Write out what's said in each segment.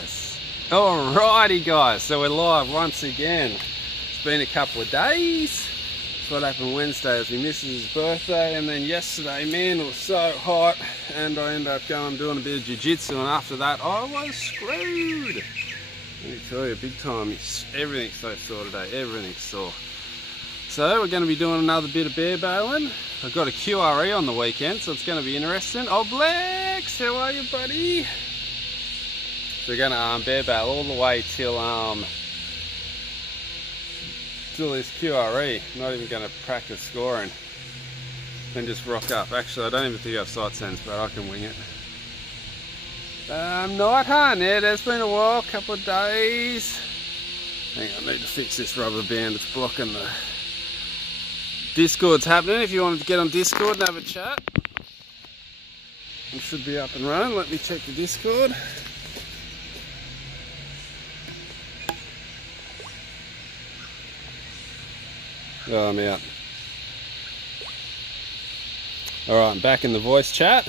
Yes. Alrighty guys, so we're live once again. It's been a couple of days. That's what happened Wednesday as we missed his birthday, and then yesterday, man, it was so hot and I ended up doing a bit of jiu-jitsu, and after that I was screwed. Let me tell you, big time. Everything's so sore today, everything's sore. So we're going to be doing another bit of bear bailing. I've got a QRE on the weekend, so it's going to be interesting. Oh, Blex, how are you, buddy? So we're going to bear bail all the way till this QRE. I'm not even going to practice scoring. Then just rock up. Actually, I don't even think I have sight sense, but I can wing it. Night hunt. Yeah, there's been a while, couple of days. Hang on, I need to fix this rubber band. It's blocking the... Discord's happening. If you wanted to get on Discord and have a chat, it should be up and running. Let me check the Discord. Oh, I'm out. Alright, I'm back in the voice chat.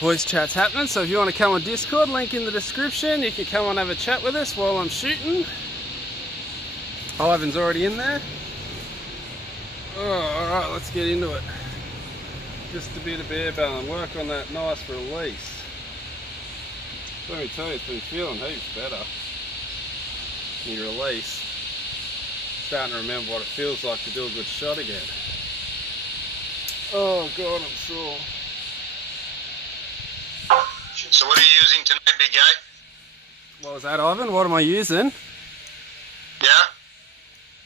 Voice chat's happening, so if you want to come on Discord, link in the description. You can come on and have a chat with us while I'm shooting. Ivan's already in there. Oh, alright, let's get into it. Just a bit of bear bail and work on that nice release. Let me tell you, it's been feeling heaps better. You release. Starting to remember what it feels like to do a good shot again. Oh god, I'm sore. So what are you using tonight, big guy? What was that, Ivan? What am I using? Yeah?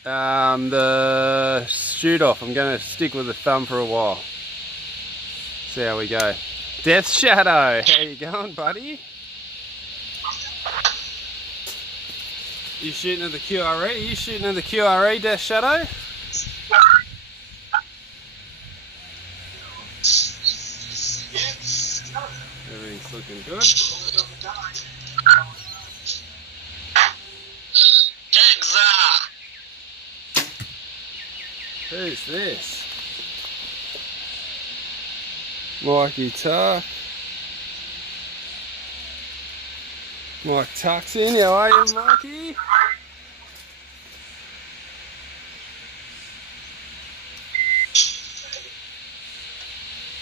The shoot off. I'm going to stick with the thumb for a while. See how we go. Death Shadow, how you going, buddy? You shooting at the QRE? You shooting at the QRE, Death Shadow? Everything's looking good. Who's this? Mikey Tuck. Mike Tuck's in. How are you, Mikey?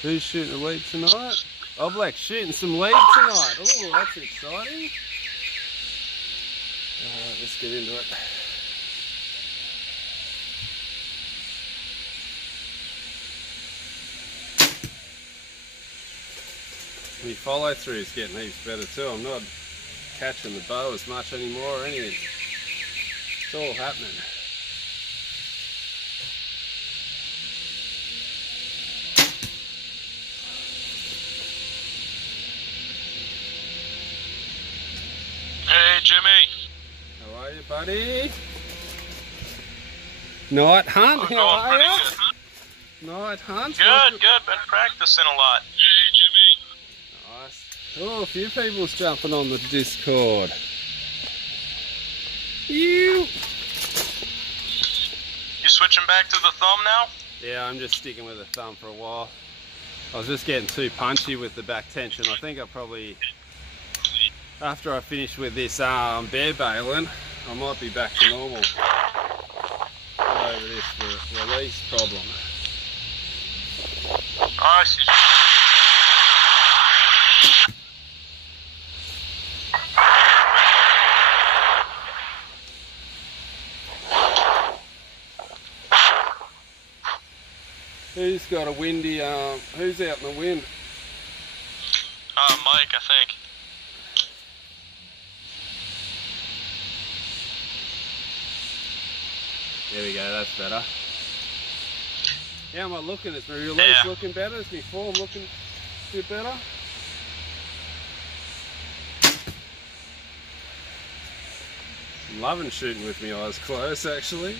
Who's shooting a lead tonight? Oh, Black shooting some lead tonight. Oh, that's exciting. Alright, let's get into it. My follow through is getting heaps better too. I'm not catching the bow as much anymore or anything. It's all happening. Hey, Jimmy. How are you, buddy? Night hunt, how are you? Night hunt. Good, good. Been practicing a lot. Hey, Jimmy. Nice. Oh, a few people's jumping on the Discord. You switching back to the thumb now? Yeah, I'm just sticking with the thumb for a while. I was just getting too punchy with the back tension. I think I probably, after I finish with this bear bailing, I might be back to normal. Get over this release problem. Oh, I see. Who's got a windy, who's out in the wind? Mike, I think. There we go, that's better. How am I looking? Is my release looking better? Is my form looking a bit better? I'm loving shooting with my eyes closed, actually.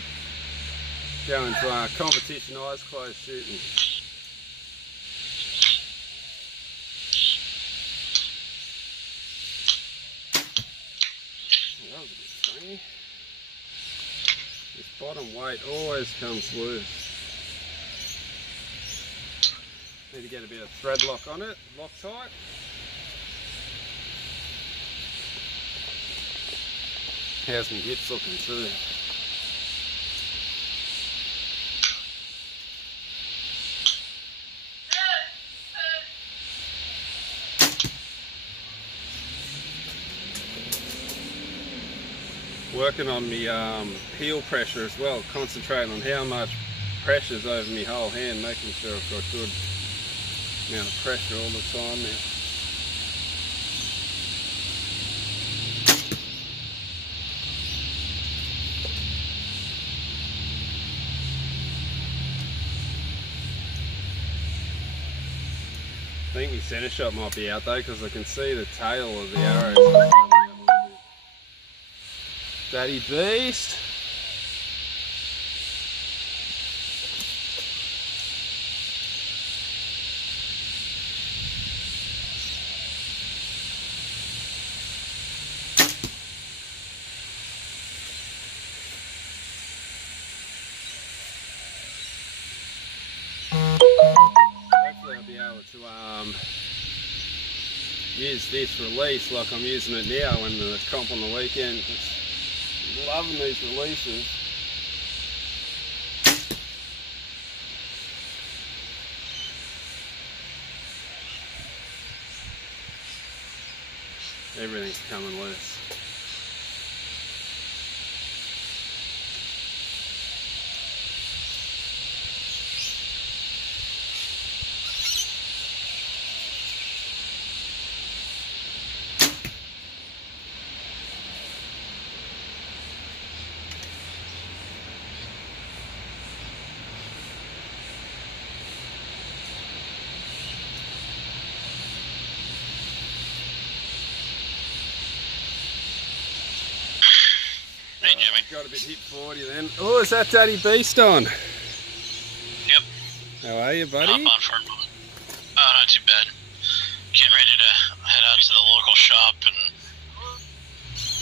Going to competition eyes closed shooting. That was a bit funny. This bottom weight always comes loose. Need to get a bit of thread lock on it, Loctite. How's my hips looking too? Working on my heel pressure as well, concentrating on how much pressure's over my whole hand, making sure I've got good amount of pressure all the time now. I think my centre shot might be out though, because I can see the tail of the arrow coming out a little bit. Daddy beast. Hopefully I'll be able to use this release like I'm using it now when the comp on the weekend. Loving these releases. Everything's coming loose. Hey, Jimmy. Got a bit hit 40 then. Oh, is that Daddy Beast on? Yep. How are you, buddy? I'm on for a moment. Oh, not too bad. Getting ready to head out to the local shop and...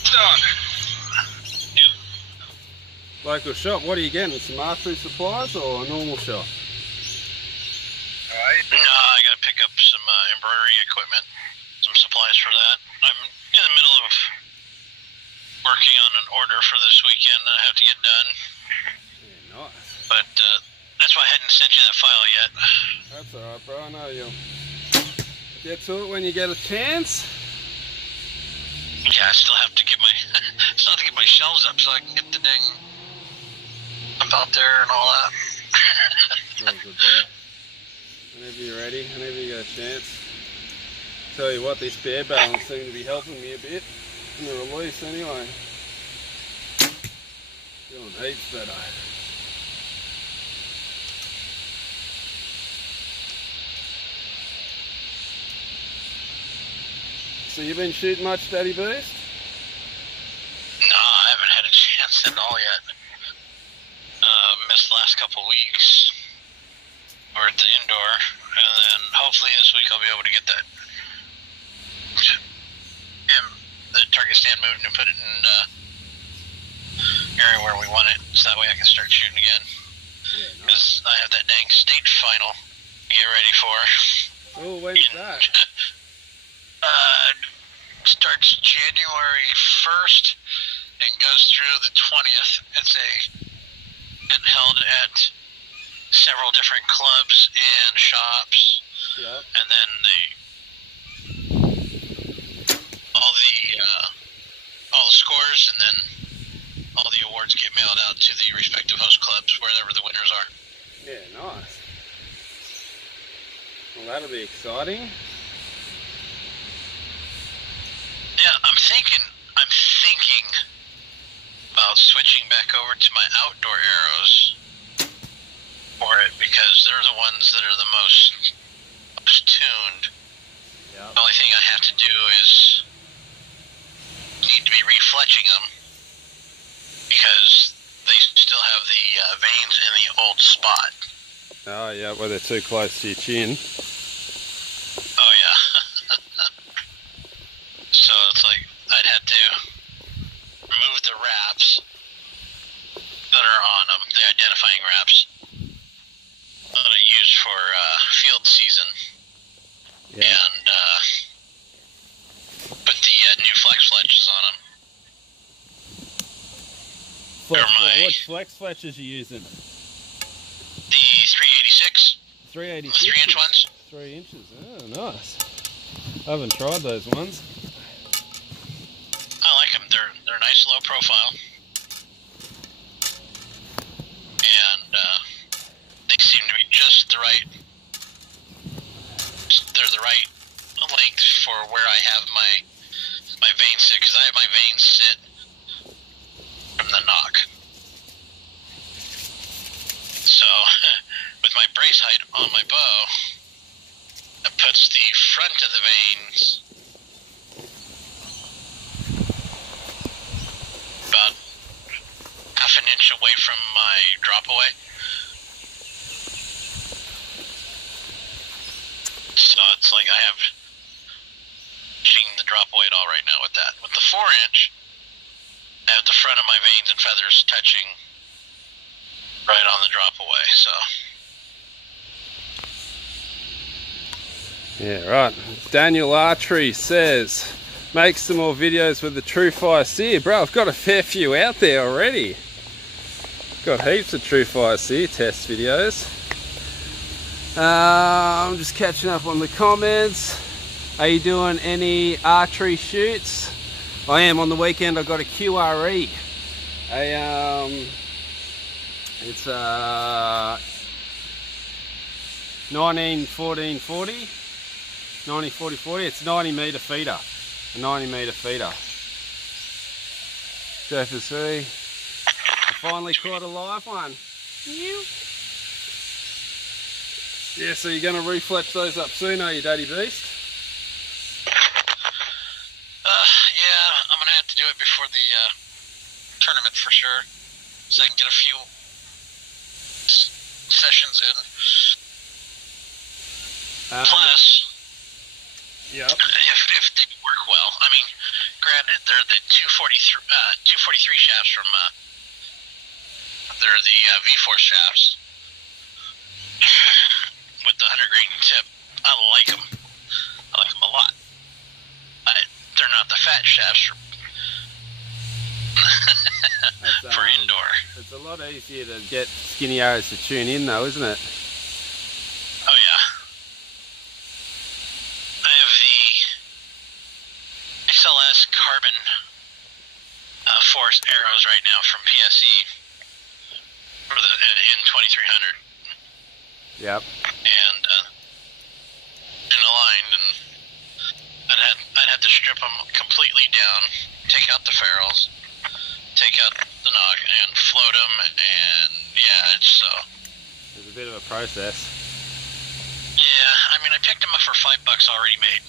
Done. Yep. Local shop, what are you getting? Some Mathews supplies or a normal shop? Alright. No, I gotta pick up some embroidery equipment. Some supplies for that. I'm in the middle of working on an order for this weekend that I have to get done. Yeah, nice. But that's why I hadn't sent you that file yet. That's alright, bro. I know you'll get to it when you get a chance. Yeah, I still have to get my my shelves up so I can get the dang up out there and all that. Not good, bro. Whenever you're ready, whenever you get a chance. Tell you what, this bear balance seems to be helping me a bit in the release anyway. Feeling heaps better. So you've been shooting much, Daddy Beast? No, I haven't had a chance at all yet. Missed the last couple weeks. We're at the indoor, and then hopefully this week I'll be able to get that the target stand moved and put it in area where we want it, so that way I can start shooting again. Yeah, Because nice. I have that dang state final to get ready for. Oh, when's that? Starts January 1st and goes through the 20th. It's a event held at several different clubs and shops. Yep. And then all the scores and then all the awards get mailed out to the respective host clubs wherever the winners are. Yeah, nice. Well, that'll be exciting. Yeah, I'm thinking about switching back over to my outdoor arrows for it because they're the ones that are the most tuned. Yep. The only thing I have to do is need to be refletching them because they still have the veins in the old spot. Oh, yeah, well, they're too close to your chin. Oh, yeah. So it's like I'd have to remove the wraps that are on them, the identifying wraps that I use for field season, Yeah. and put the new flex fletches on them. flex fletchers you using? The 386. 386. 3-inch ones. 3 inches. Oh, nice. I haven't tried those ones. I like them. They're nice, low profile, and they seem to be just the right. They're the right length for where I have my veins sit, because I have my veins sit from the knock. So, with my brace height on my bow, that puts the front of the veins about half an inch away from my drop away. So it's like I have the drop away at all right now with that. With the 4-inch, I have the front of my veins and feathers touching right on the drop away, so. Yeah, right. Daniel Archery says, make some more videos with the True Fire Seer. Bro, I've got a fair few out there already. Got heaps of True Fire Seer test videos. I'm just catching up on the comments. Are you doing any archery shoots? I am. On the weekend I got a QRE. It's a 19-14-40. 90-40-40. It's 90 metre feeder. A 90 metre feeder. Surface 3. I finally caught a live one. Yeah, so you're going to refletch those up soon, are you, Daddy Beast? Yeah, I'm going to have to do it before the tournament for sure, so I can get a few sessions in. Plus, yep. if they work well, I mean, granted, they're the 243 shafts from, they're the V-Force shafts with the 100 grain tip. I like them. I like them a lot. They're not the fat shafts for indoor. It's a lot easier to get skinny arrows to tune in though, isn't it? Oh yeah. I have the XLS carbon force arrows right now from PSE for the in 2300. Yep. And aligned, and I'd have to strip them completely down, take out the ferrules, take out the knock, and float them, and yeah, it's It's a bit of a process. Yeah, I mean, I picked them up for $5 already made.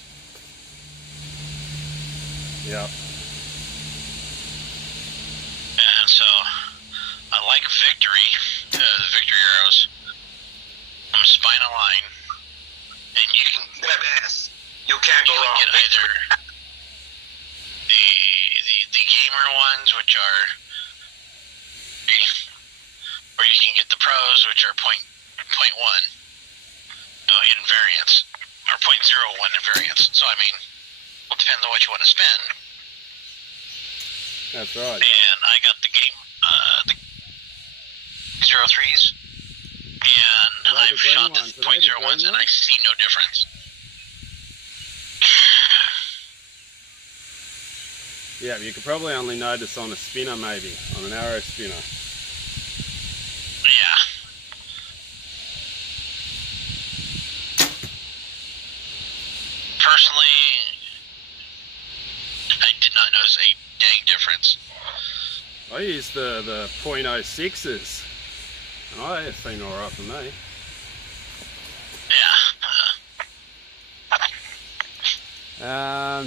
Yep. And so, I like Victory, the Victory arrows. I'm spine align, and you can You can't go wrong. Get either the gamer ones, which are, or you can get the pros, which are .1, in variance, or .01 in variance. So I mean, well, it depends on what you want to spend. That's right. And I got the game, the 03s, and I've shot the .01s, and I see no difference. Yeah, you could probably only notice on a spinner, maybe on an arrow spinner. Yeah. Personally, I did not notice a dang difference. I used the .06s. Oh, it's been alright for me.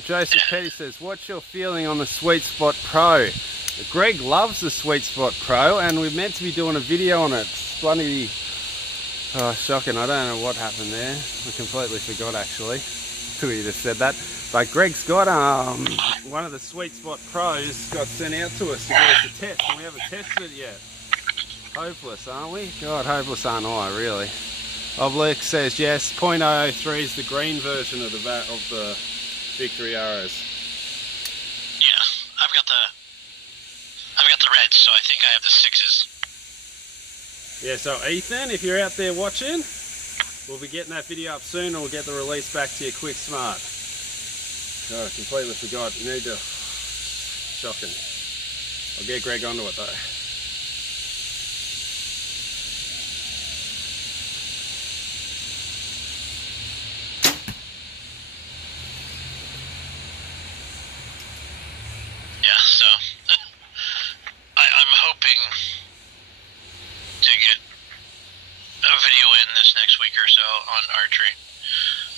Joseph Petty says, what's your feeling on the Sweet Spot Pro? Greg loves the Sweet Spot Pro, and we're meant to be doing a video on it. It's bloody shocking. I don't know what happened there. I completely forgot, actually. We just said that. But Greg's got one of the Sweet Spot Pros got sent out to us to give us a test, and we haven't tested it yet. Hopeless, aren't we? God, hopeless aren't I, really. Oblique says yes. .003 is the green version of the Victory arrows. Yeah, I've got the red, so I think I have the 6s. Yeah, so Ethan, if you're out there watching, we'll be getting that video up soon and we'll get the release back to you quick smart. Oh, I completely forgot. You need to... Shocking. I'll get Greg onto it though. Yeah, so I'm hoping to get a video in this next week or so on archery.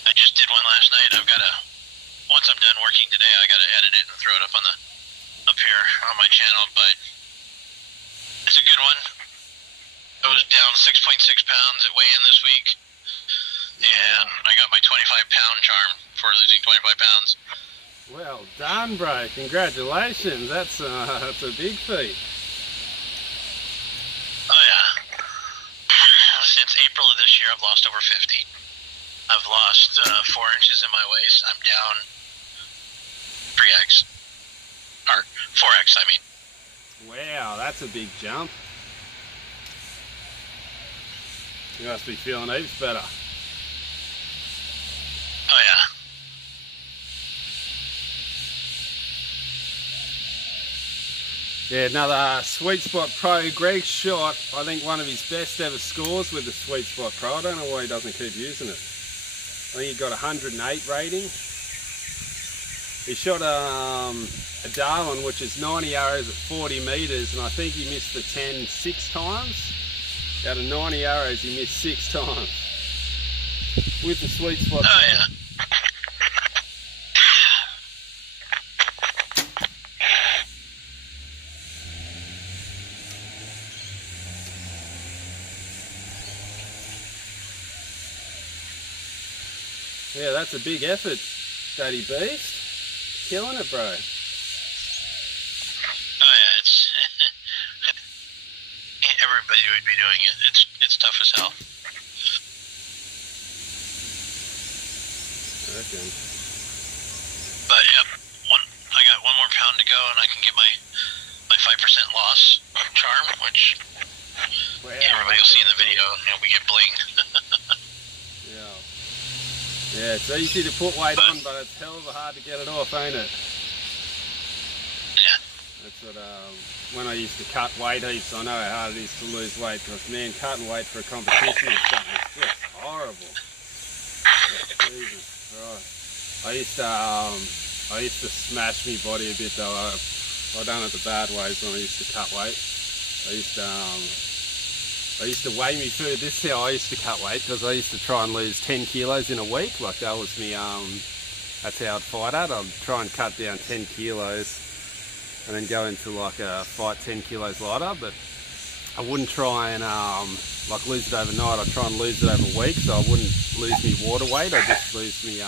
I just did one last night. I've got to, once I'm done working today, I got to edit it and throw it up here on my channel, but it's a good one. I was down 6.6 pounds at weigh-in this week, and I got my 25-pound charm for losing 25 pounds. Well done, bro. Congratulations. That's a big feat. Oh, yeah. Since April of this year, I've lost over 50. I've lost 4 inches in my waist. I'm down 3x. Or 4x, I mean. Wow, that's a big jump. You must be feeling heaps better. Oh, yeah. Yeah, another Sweet Spot Pro. Greg shot, I think, one of his best ever scores with the Sweet Spot Pro. I don't know why he doesn't keep using it. I think he got 108 rating. He shot a Darwin, which is 90 arrows at 40 metres, and I think he missed the 10 6 times. Out of 90 arrows, he missed 6 times. With the Sweet Spot Pro. Oh, yeah. Yeah, that's a big effort, Daddy Beast. Killing it, bro. Oh, yeah, it's... everybody would be doing it. It's tough as hell. Okay. But, yep, I got 1 more pound to go, and I can get my 5% loss charm, which everybody will see in the video, and we get bling. Yeah. Yeah, it's easy to put weight on, but it's hell of a hard to get it off, ain't it? Yeah. That's what, when I used to cut weight heaps, I know how hard it is to lose weight, because, man, cutting weight for a competition or something is just horrible. Yeah, Jesus Christ. I used to smash my body a bit, though. I done it the bad ways when I used to cut weight. I used to weigh me food. This is how I used to cut weight, because I used to try and lose 10 kilos in a week. Like, that was me, that's how I'd fight at. I'd try and cut down 10 kilos and then go into like a fight 10 kilos lighter, but I wouldn't try and like lose it overnight. I'd try and lose it over a week, so I wouldn't lose me water weight. I'd just lose me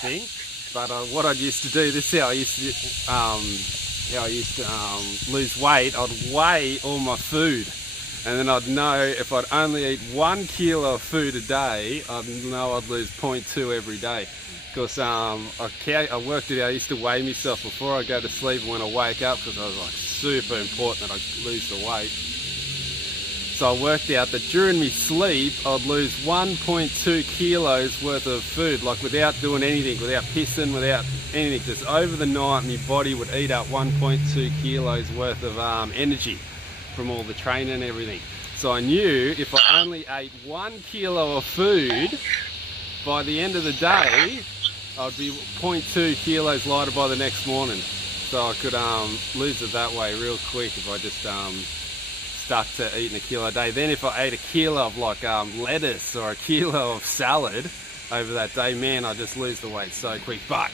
thing. But what I used to do, this is how I used to lose weight. I'd weigh all my food, and then I'd know if I'd only eat 1 kilo of food a day, I'd know I'd lose 0.2 every day. Because I worked it out. I used to weigh myself before I go to sleep and when I wake up, because I was like super important that I lose the weight. So I worked out that during my sleep, I'd lose 1.2 kilos worth of food, like without doing anything, without pissing, without anything. Just over the night, my body would eat up 1.2 kilos worth of energy from all the training and everything. So I knew if I only ate 1 kilo of food, by the end of the day, I'd be 0.2 kilos lighter by the next morning. So I could lose it that way real quick if I just stuck to eating 1 kilo a day. Then if I ate 1 kilo of like lettuce or 1 kilo of salad over that day, man, I just lose the weight so quick. But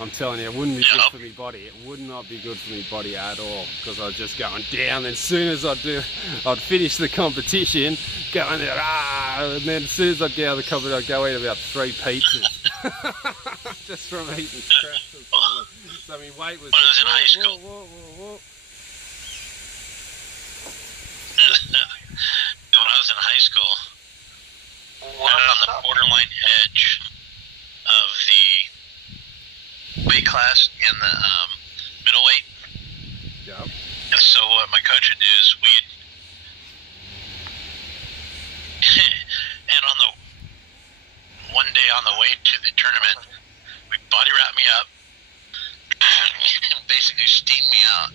I'm telling you, it wouldn't be good for my body. It would not be good for my body at all, because I was just going down. And as soon as I'd finish the competition, going there, and then as soon as I'd get out of the competition, I'd go eat about 3 pizzas. Just from eating crap. So my weight was when I was in high school. When I was in high school, on the borderline edge of the weight class in the middleweight. Yep. As So what my coach would do is and on the one day on the way to the tournament, we'd body wrap me up and basically steam me out.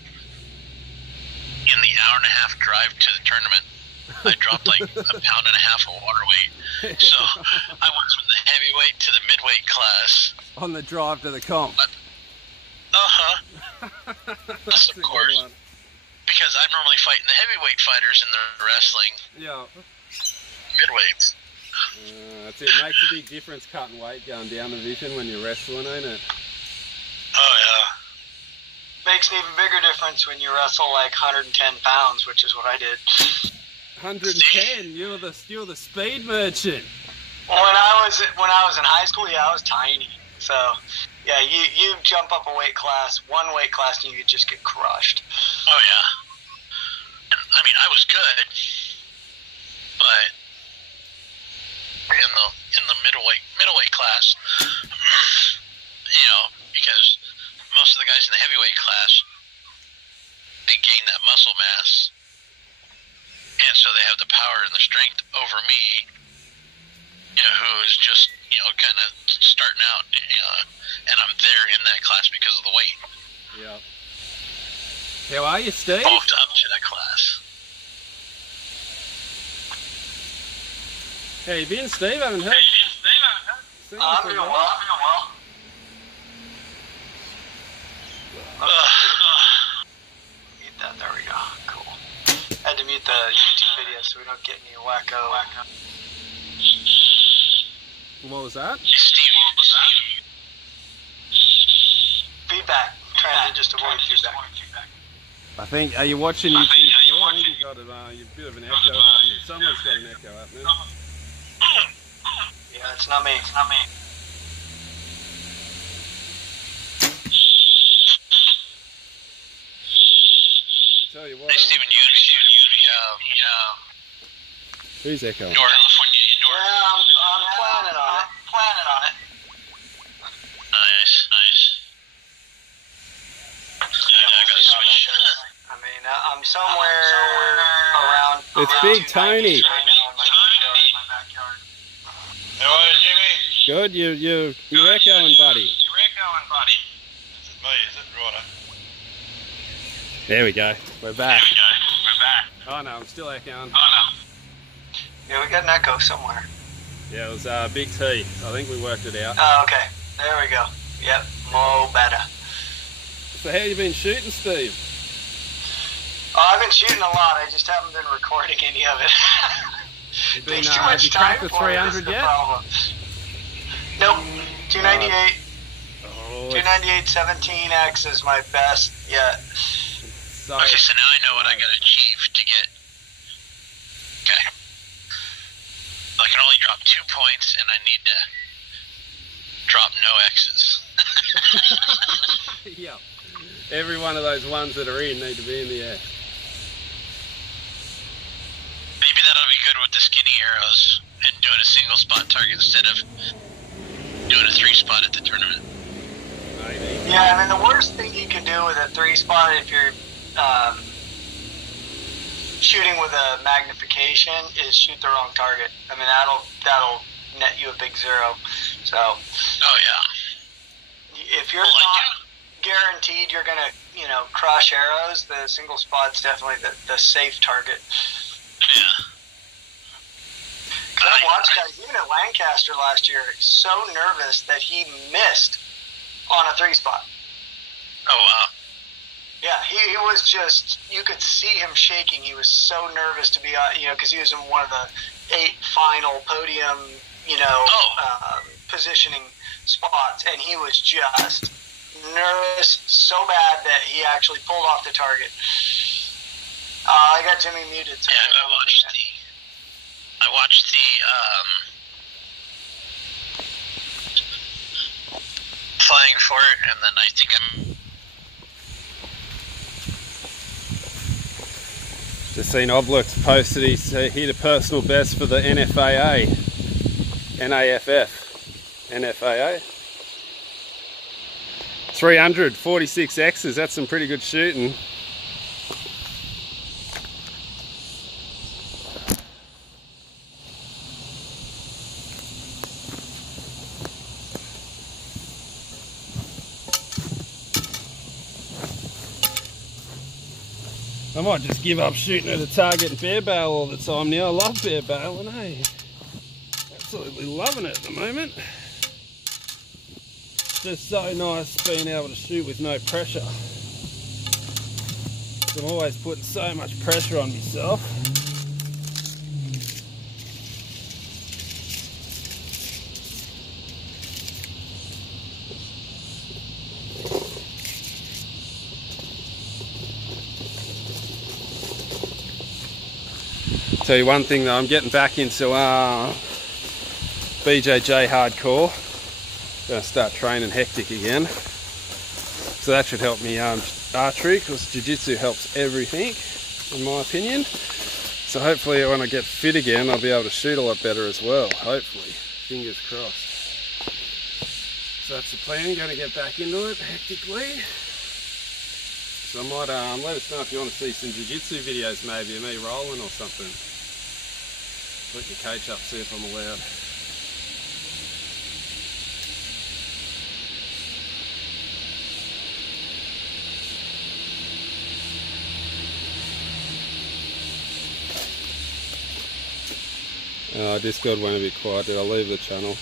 In the hour and a half drive to the tournament, I dropped like 1.5 pounds of water weight. So I went from the heavyweight to the midweight class. On the drive to the comp. Yes, of course. Because I'm normally fighting the heavyweight fighters in the wrestling. Yeah. Midweights. That's it. Makes a big difference cutting weight going down the vision when you're wrestling, ain't it? Oh yeah. Makes an even bigger difference when you wrestle like 110 pounds, which is what I did. 110. You're the speed merchant. Well, when I was in high school, yeah, I was tiny. So, yeah, you jump up a weight class, one weight class, and you could just get crushed. Oh yeah. And, I mean, I was good, but in the middleweight class, you know, because most of the guys in the heavyweight class, they gain that muscle mass, and so they have the power and the strength over me, you know, who is just, you know, kind of starting out, and I'm there in that class because of the weight. Yeah. How are you, Steve? Bulked up to that class. How you been, Steve? I haven't heard. I'm doing well. Mute that. There we go. Cool. Had to mute the YouTube video so we don't get any wacko. What was that? Steve, Feedback. Trying to just avoid feedback. I think, are you watching YouTube too? I think you've got a bit of an echo happening. Someone's got an echo happening. Yeah, it's not me. Tell you what. hey, Steven, Who's echoing? California indoor. Yeah, I'm planning on it. Nice. I gotta switch. I mean, I'm somewhere around. It's Big Tony. Right now in my backyard. How are you, Jimmy? Good, you're echoing, buddy. Is it me? Is it right? There we go. We're back. We're back. Oh no, I'm still echoing. Yeah, we got an echo somewhere. Yeah, it was Big T. I think we worked it out. Oh, okay. There we go. Yep, more better. So how you been shooting, Steve? Oh, I've been shooting a lot. I just haven't been recording any of it. You been, Takes too have much you time cracked the for it, 300 is the yet? problem. Nope. 298. Oh, 298 17X is my best yet. so, Okay, so now I know what I gotta achieve to get. Okay. I can only drop 2 points, and I need to drop no X's. yeah. Every one of those ones that are in need to be in the air. Maybe that'll be good with the skinny arrows and doing a single spot target instead of doing a 3-spot at the tournament. Maybe. Yeah, I mean, the worst thing you can do with a 3-spot if you're shooting with a magnification is shoot the wrong target. I mean, that'll net you a big 0. So, Oh yeah. if you're not guaranteed you're gonna, crush arrows, the single spot's definitely the safe target. Yeah. I watched guys, even at Lancaster last year, so nervous that he missed on a 3-spot. Oh wow. Yeah, he was just, you could see him shaking. He was so nervous to be, because he was in one of the 8 final podium, positioning spots, and he was just nervous so bad that he actually pulled off the target. I got Jimmy muted. So Yeah, I watched the flying for it, and then I think Just seen Oblux posted he's hit a personal best for the NFAA. NFAA. 346 X's, that's some pretty good shooting. I might just give up shooting at a target and bear bail all the time now. I love bear bail and hey, absolutely loving it at the moment. It's just so nice being able to shoot with no pressure. I'm always putting so much pressure on myself. Tell you one thing though, I'm getting back into BJJ hardcore. Gonna start training hectic again. So that should help me archery, because jiu-jitsu helps everything, in my opinion. So hopefully when I get fit again, I'll be able to shoot a lot better as well. Hopefully, fingers crossed. So that's the plan. Going to get back into it hectically. So I might let us know if you want to see some jiu-jitsu videos, maybe of me rolling or something. Put your cage up, see if I'm allowed. Discord went a bit quiet. Did I leave the channel?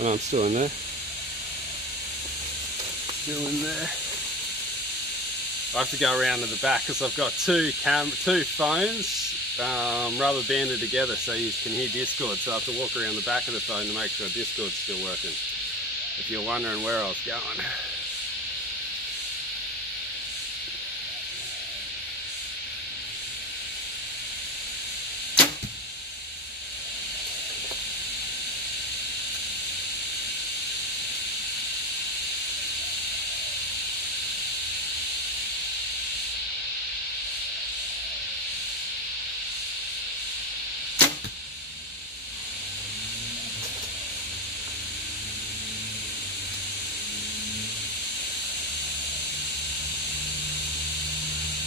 Oh, no, I'm still in there. Still in there. I have to go around to the back because I've got two phones rubber banded together so you can hear Discord. So I have to walk around the back of the phone to make sure Discord's still working. If you're wondering where I was going.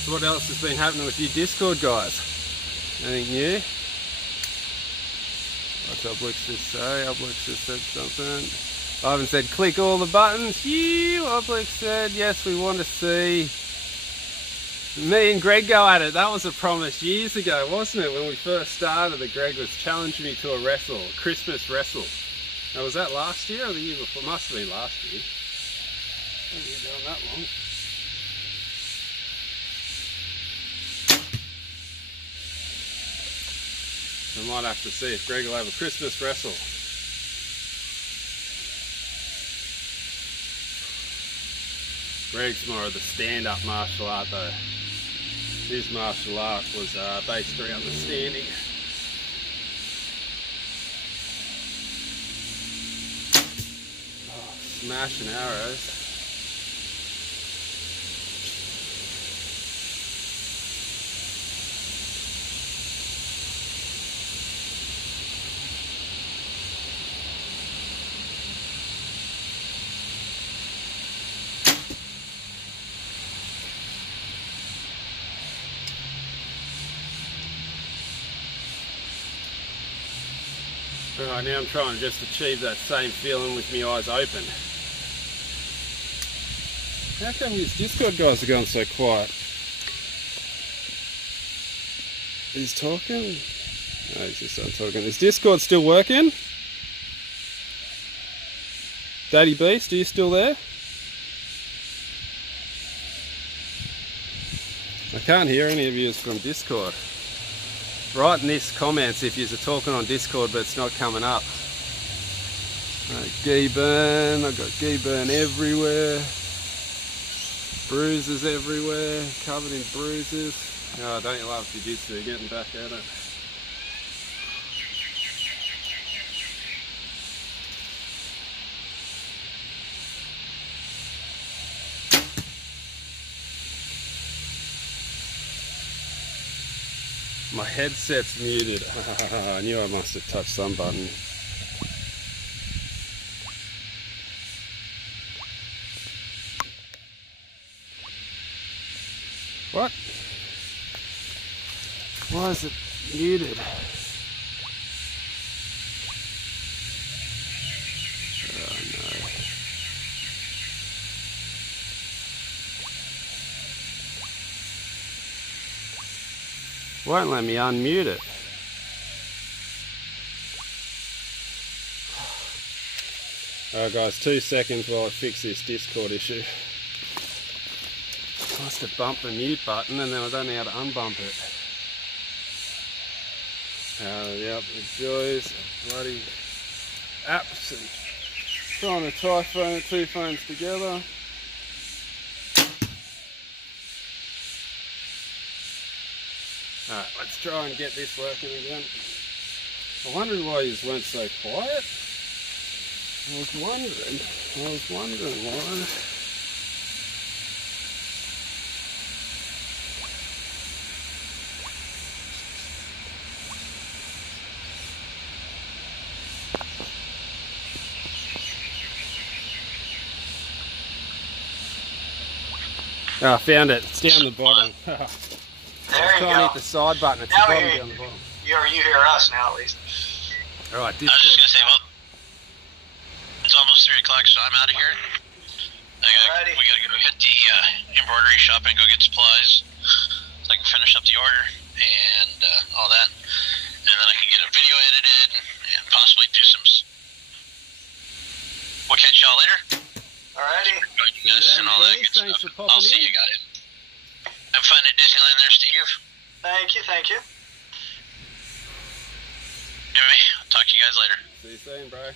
What else has been happening with you Discord guys? Anything new? What's Oblix just say? Oblix just said something. I haven't said click all the buttons. You, Oblix said, yes, we want to see me and Greg go at it. That was a promise years ago, wasn't it? When we first started, that Greg was challenging me to a wrestle, a Christmas wrestle. Now, was that last year or the year before? Must have been last year. I haven't been doing that long. I might have to see if Greg will have a Christmas wrestle. Greg's more of the stand-up martial art though. His martial art was based around the standing. Oh, smashing arrows. Alright, now I'm trying to just achieve that same feeling with my eyes open. How come these Discord guys are going so quiet? He's talking? No, he's just not talking. Is Discord still working? Daddy Beast, are you still there? I can't hear any of you from Discord. Write in this comments if you're talking on Discord but it's not coming up. Gee burn, I've got gee burn everywhere. Bruises everywhere, covered in bruises. Oh, don't you love jiu-jitsu, getting back at it. My headset's muted. I knew I must have touched some button. What? Why is it muted? Oh no. Won't let me unmute it. Alright guys, 2 seconds while I fix this Discord issue. I must have bumped the mute button and then I don't know how to unbump it. Yep, the joys of bloody apps and trying to tie two phones together. Alright, let's try and get this working again. I wondered why you weren't so quiet. I was wondering why. Oh, I found it. It's down the bottom. There you trying go. to hit the side button. It's Now the bottom down the bottom. You hear us now, at least. Alright, I was just going to say, well, it's almost 3 o'clock, so I'm out of here. We got to go hit the embroidery shop and go get supplies so I can finish up the order and all that. And then I can get a video edited and possibly do some... We'll catch y'all later. Alrighty. And all that good Thanks stuff. for popping I'll see in. you guys. Have fun at Disneyland there, Steve. Thank you, thank you. Anyway, I'll talk to you guys later. See you soon, bro.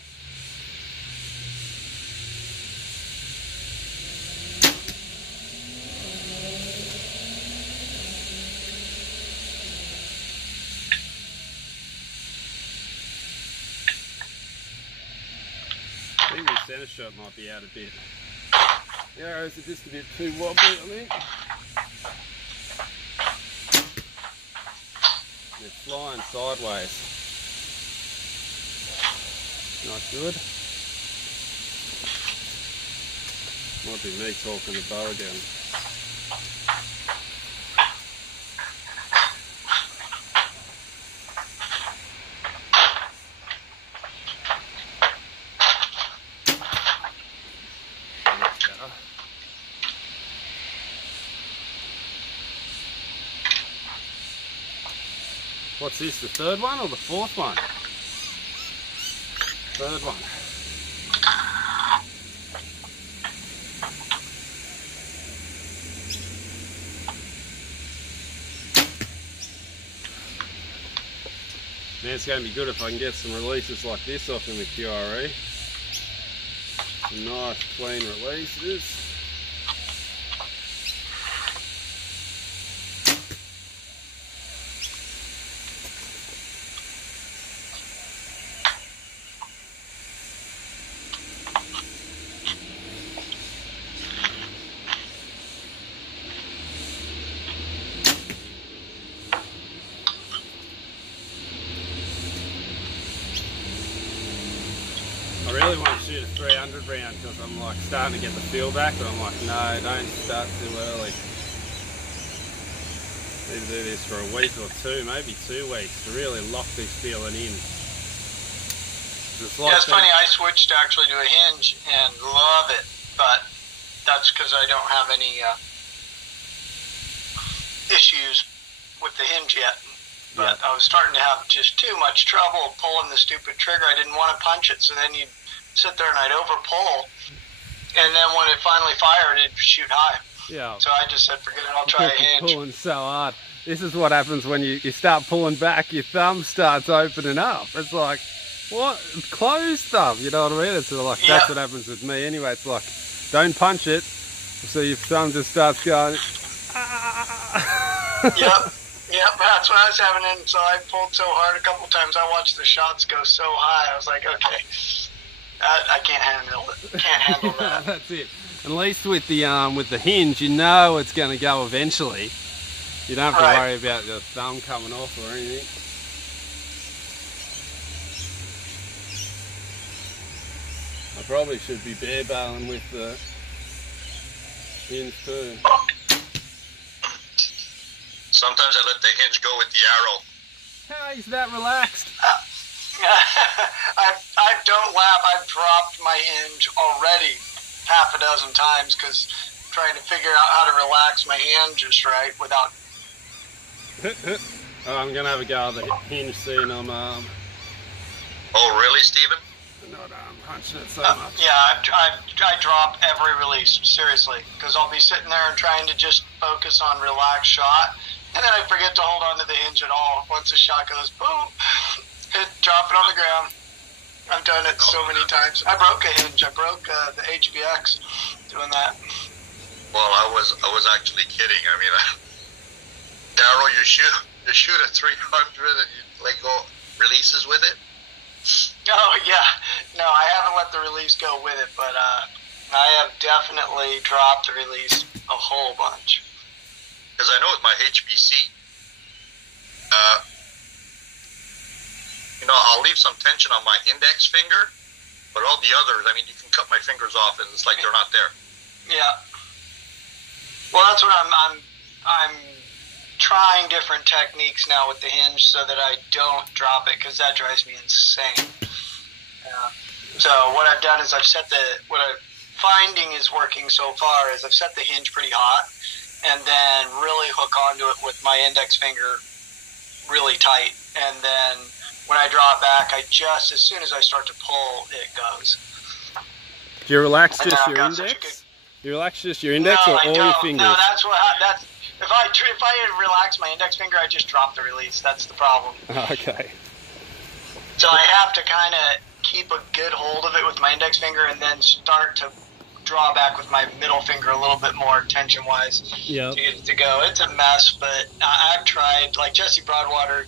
I think the centre shot might be out a bit. The arrows are just a bit too wobbly, I think. They're flying sideways. Not good. Might be me talking the bow again. What's this, the third one or the fourth one? Third one. Man, it's going to be good if I can get some releases like this off in the QRE. Some nice clean releases. I really want to shoot a 300 round because I'm like starting to get the feel back, but I'm like, no, don't start too early. Need to do this for a week or two, maybe 2 weeks to really lock this feeling in. Yeah, it's funny, I switched actually to a hinge and love it, but that's because I don't have any issues with the hinge yet. But I was starting to have just too much trouble pulling the stupid trigger. I didn't want to punch it, so then you'd sit there and I'd over pull, and then when it finally fired, it'd shoot high. Yeah. So I just said, forget it, I'll try a hinge. Pulling so hard. This is what happens when you start pulling back, your thumb starts opening up. It's like, what? It's closed stuff, you know what I mean? It's like, that's what happens with me anyway. It's like, don't punch it, so your thumb just starts going, Yep, that's what I was having, and so I pulled so hard a couple times. I watched the shots go so high. I was like, okay, I can't handle it. Can't handle that. That's it. At least with the hinge, you know it's going to go eventually. You don't have to worry about your thumb coming off or anything. I probably should be bare bailing with the hinge too. Sometimes I let the hinge go with the arrow. How is that relaxed? I don't laugh. I've dropped my hinge already half a dozen times because trying to figure out how to relax my hand just right without Oh, I'm going to have a go at the hinge soon. I'm Oh, really, Stephen? not punching it so much. Yeah, I drop every release, seriously, because I'll be sitting there and trying to just focus on relaxed shot, and then I forget to hold on to the hinge at all. Once the shot goes, boom, drop it on the ground. I've done it so many times. I broke a hinge. I broke the HBX doing that. Well, I was actually kidding. I mean, Darryl, you shoot a 300 and you let go releases with it. Oh yeah, no, I haven't let the release go with it, but I have definitely dropped the release a whole bunch. Because I know with my HBC, I'll leave some tension on my index finger, but all the others, I mean, you can cut my fingers off and it's like they're not there. Yeah. Well, that's what I'm trying different techniques now with the hinge so that I don't drop it, because that drives me insane. So what I've done is what I'm finding is working so far is I've set the hinge pretty hot and then really hook onto it with my index finger really tight, and then when I draw it back, as soon as I start to pull, it goes. Do you relax just your index? You relax just your index or all your fingers? No, if I relax my index finger, I just drop the release. That's the problem. Okay. So I have to kind of keep a good hold of it with my index finger and then start to draw back with my middle finger a little bit more tension-wise to get it to go. It's a mess, but I've tried. Like Jesse Broadwater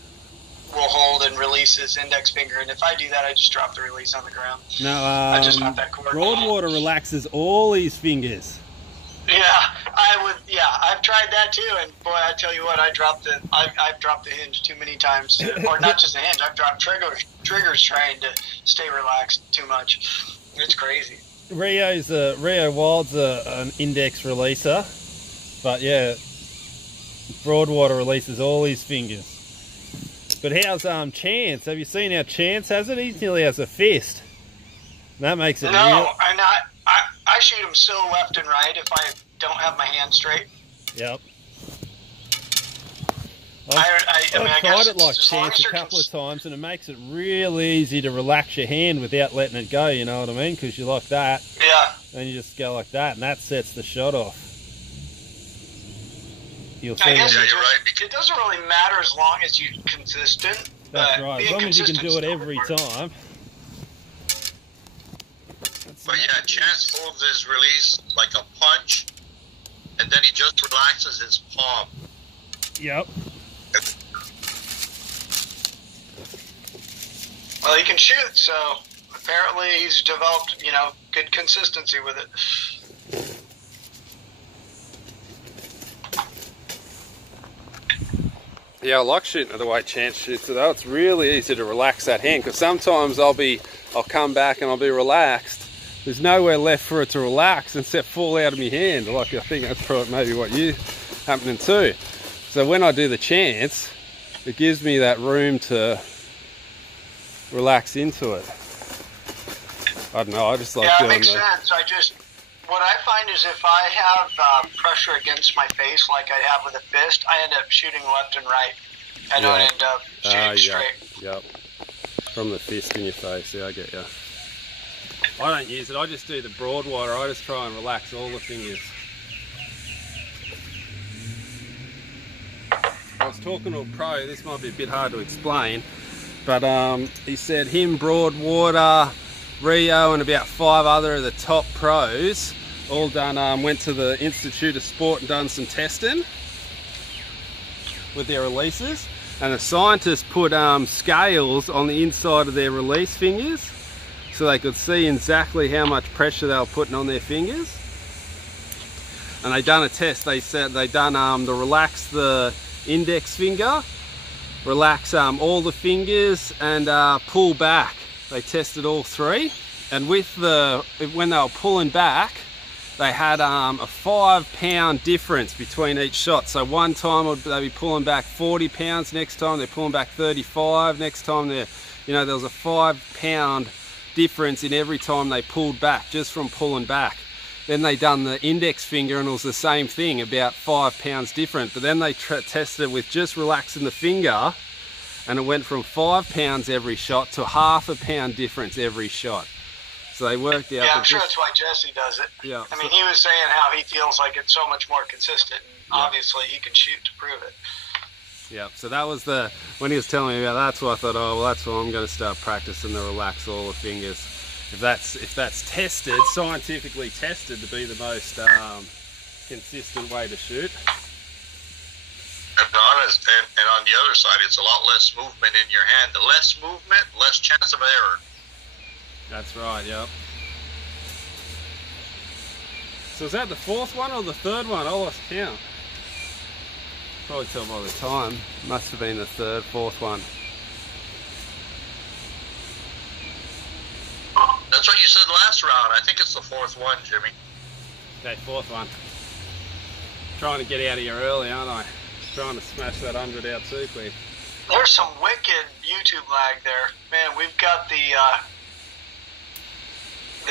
will hold and release his index finger, and if I do that, I just drop the release on the ground. Now, I just want that cord. Broadwater relaxes all his fingers. Yeah, I've tried that too, and boy, I tell you what, I've dropped the hinge too many times, or not just the hinge. I've dropped triggers trying to stay relaxed too much. It's crazy. Rio Wild's an index releaser, but yeah, Broadwater releases all his fingers. But how's Chance? Have you seen how Chance has it? He nearly has a fist. That makes it No, I shoot him so left and right if I don't have my hand straight. Yep. I've tried it like Chance a couple of times, and it makes it real easy to relax your hand without letting it go, you know what I mean? Because you like that. Yeah. And you just go like that, and that sets the shot off. You'll see I guess you're right. It doesn't really matter as long as you're consistent. That's right. As long as you can do it every time. But yeah, Chance holds his release like a punch, and then he just relaxes his palm. Yep. Well, he can shoot, so apparently he's developed, good consistency with it. Yeah, I like shooting it the way Chance shoots it though. It's really easy to relax that hand, because sometimes I'll come back and I'll be relaxed. There's nowhere left for it to relax except fall out of my hand. Like, I think that's probably maybe what you happening too. So when I do the Chance, it gives me that room to relax into it. I don't know, I just like doing that. Yeah, it makes sense. What I find is if I have pressure against my face like I have with a fist, I end up shooting left and right. I don't end up shooting straight. Yep. From the fist in your face, yeah, I get you. I don't use it, I just do the Broadwater. I just try and relax all the fingers. I was talking to a pro, this might be a bit hard to explain, but he said him, Broadwater, Rio and about 5 other of the top pros all done, went to the Institute of Sport and done some testing with their releases, and the scientists put scales on the inside of their release fingers so they could see exactly how much pressure they were putting on their fingers. And they done a test. They said they done to relax the index finger, relax all the fingers, and pull back. They tested all 3, and when they were pulling back, they had a 5 pound difference between each shot. So one time they'd be pulling back 40 pounds, next time they're pulling back 35, next time there was a 5 pound difference in every time they pulled back, just from pulling back. Then they done the index finger and it was the same thing, about 5 pounds different. But then they tested with just relaxing the finger, and it went from 5 pounds every shot to half a pound difference every shot. So they worked out. Yeah, I'm sure that's why Jesse does it. Yeah. I mean, he was saying how he feels like it's so much more consistent, and obviously he can shoot to prove it. Yeah, so that was the, when he was telling me about that, so I thought, oh, well, that's why I'm going to start practicing to relax all the fingers. If that's tested, scientifically tested to be the most consistent way to shoot. And on the other side, it's a lot less movement in your hand. The less movement, less chance of error. That's right, yep. So is that the 4th one or the 3rd one? I lost count. Probably tell by the time. Must have been the 3rd, 4th one. That's what you said last round. I think it's the 4th one, Jimmy. Okay, 4th one. Trying to get out of here early, aren't I? Trying to smash that 100 out too quick. There's some wicked YouTube lag there. Man, we've got the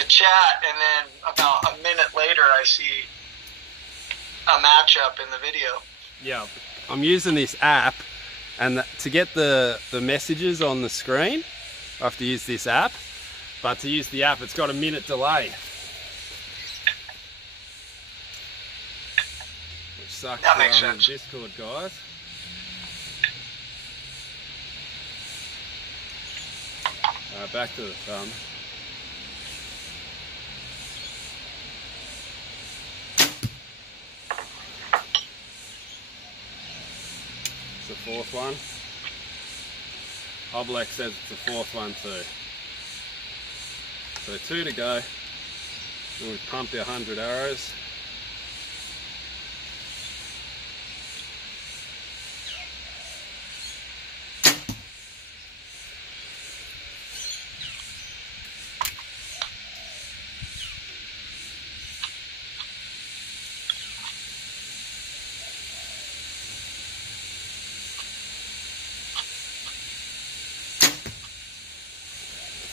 chat, and then about a minute later I see a matchup in the video. Yeah, I'm using this app, and to get the messages on the screen, I have to use this app. But to use the app, it's got a minute delay. Which sucks. That makes on sense. Discord, guys. Back to the thumb. It's the 4th one. Oblex says it's the 4th one too. So 2 to go. And we've pumped our 100 arrows.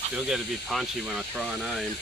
Still get a bit punchy when I try and aim.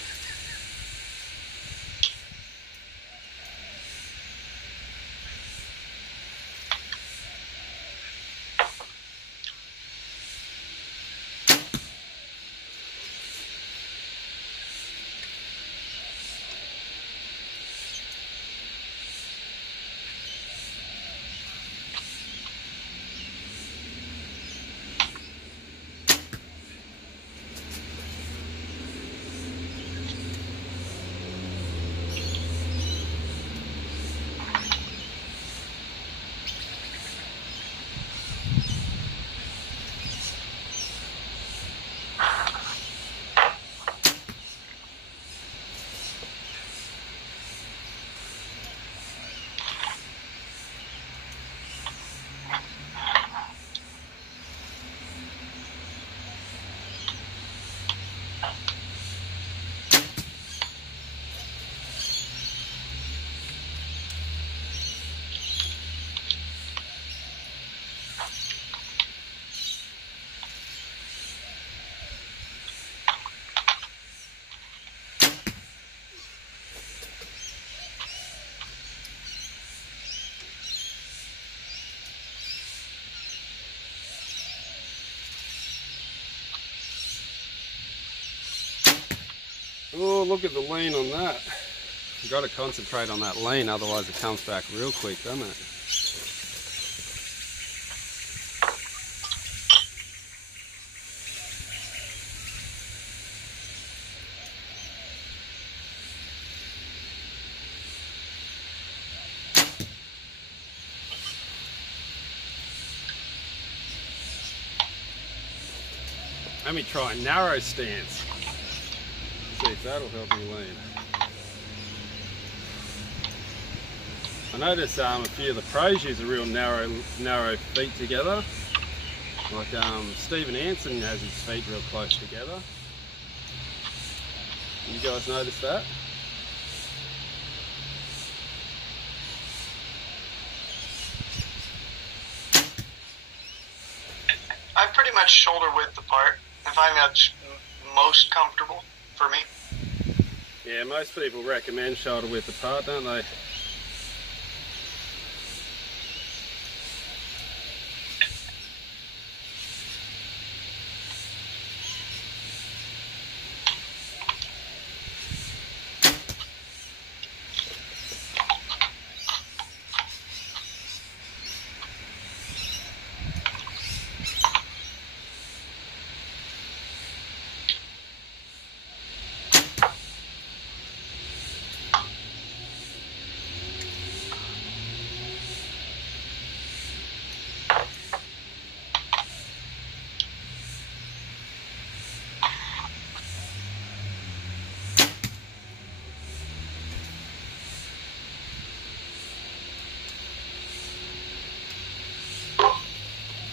Oh, look at the lean on that. You've got to concentrate on that lean, otherwise it comes back real quick, doesn't it? Let me try a narrow stance. See if that'll help me lean. I notice a few of the pros use a real narrow feet together. Like Stephen Anson has his feet real close together. You guys notice that? I'm pretty much shoulder width apart. I find that's most comfortable for me. Yeah, most people recommend shoulder width apart, don't they?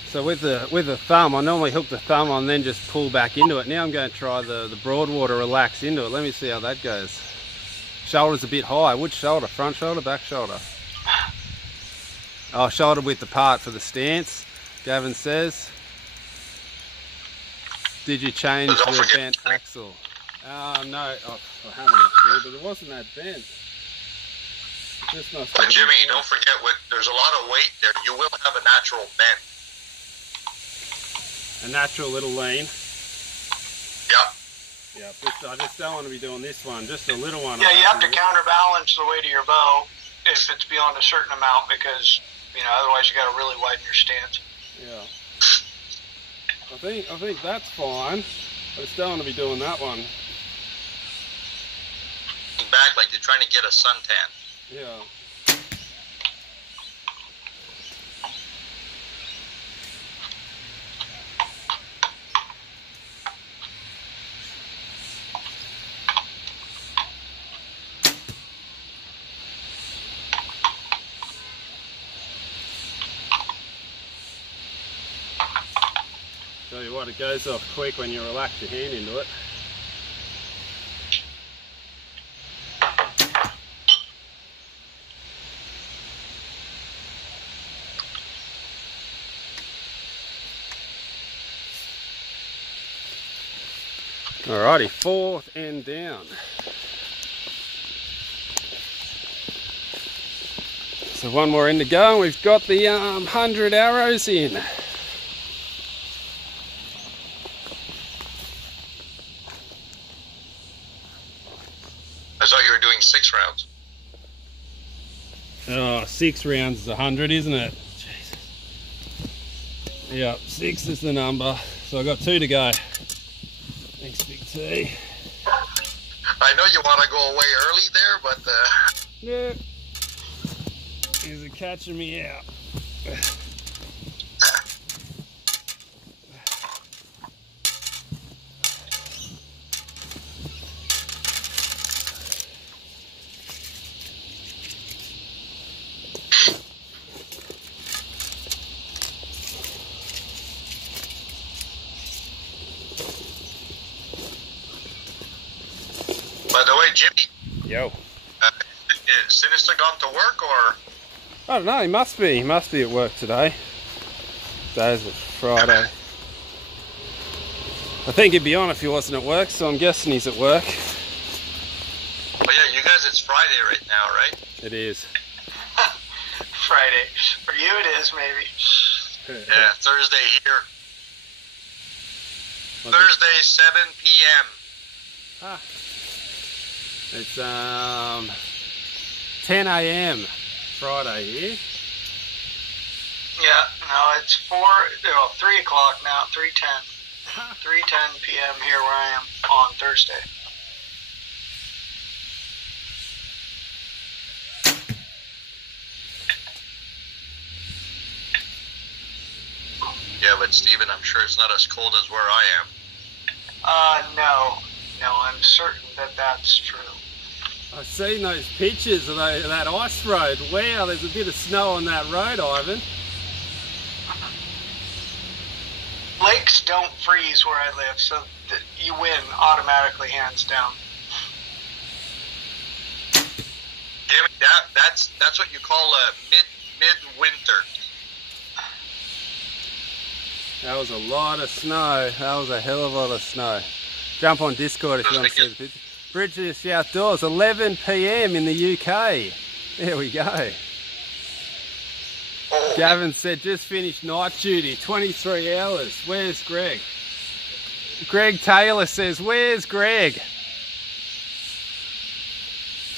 So with the thumb, I normally hook the thumb on, then just pull back into it. Now I'm going to try the broad water relax into it. Let me see how that goes. Shoulder's a bit high. Which shoulder? Front shoulder, back shoulder? Oh, shoulder width apart for the stance, Gavin says. Did you change the bent axle? No, I haven't actually, but it wasn't that bent. This must but Jimmy, don't forget, there's a lot of weight there. You will have a natural bend. A natural little lean. Yep. Yeah, I just don't want to be doing this one, just a little one. Yeah, you have to counterbalance the weight of your bow if it's beyond a certain amount, because otherwise you got to really widen your stance. Yeah. I think that's fine. I just don't want to be doing that one. Back like you're trying to get a suntan. Yeah. Tell you what, it goes off quick when you relax your hand into it. Alrighty, fourth and down. So one more in to go, and we've got the 100 arrows in. I thought you were doing 6 rounds. Oh, 6 rounds is 100, isn't it? Jesus. Yeah, 6 is the number. So I've got 2 to go. Thanks, Big T. I know you want to go away early there, but... Yeah. Is it catching me out? By the way, Jimmy. Yo. Is Sinister gone to work, or? I don't know, he must be. He must be at work today. Today's Friday. I think he'd be on if he wasn't at work, so I'm guessing he's at work. Well, yeah, you guys, it's Friday right now, right? It is. Friday. For you it is, maybe. Yeah, Thursday here. Thursday, 7 p.m. Ah. It's 10 a.m. Friday here. Yeah, no, it's 3 o'clock now, 3:10. 3:10 p.m. here where I am on Thursday. Yeah, but Stephen, I'm sure it's not as cold as where I am. No, I'm certain that that's true. I've seen those pictures of that ice road. Wow, there's a bit of snow on that road, Ivan. Lakes don't freeze where I live, so you win automatically, hands down. Jimmy, that's what you call a mid-winter. That was a lot of snow. That was a hell of a lot of snow. Jump on Discord if you want to see the picture. British outdoors, 11 PM in the UK. There we go. Oh, Gavin said, just finished night duty, 23 hours. Where's Greg? Greg Taylor says, where's Greg?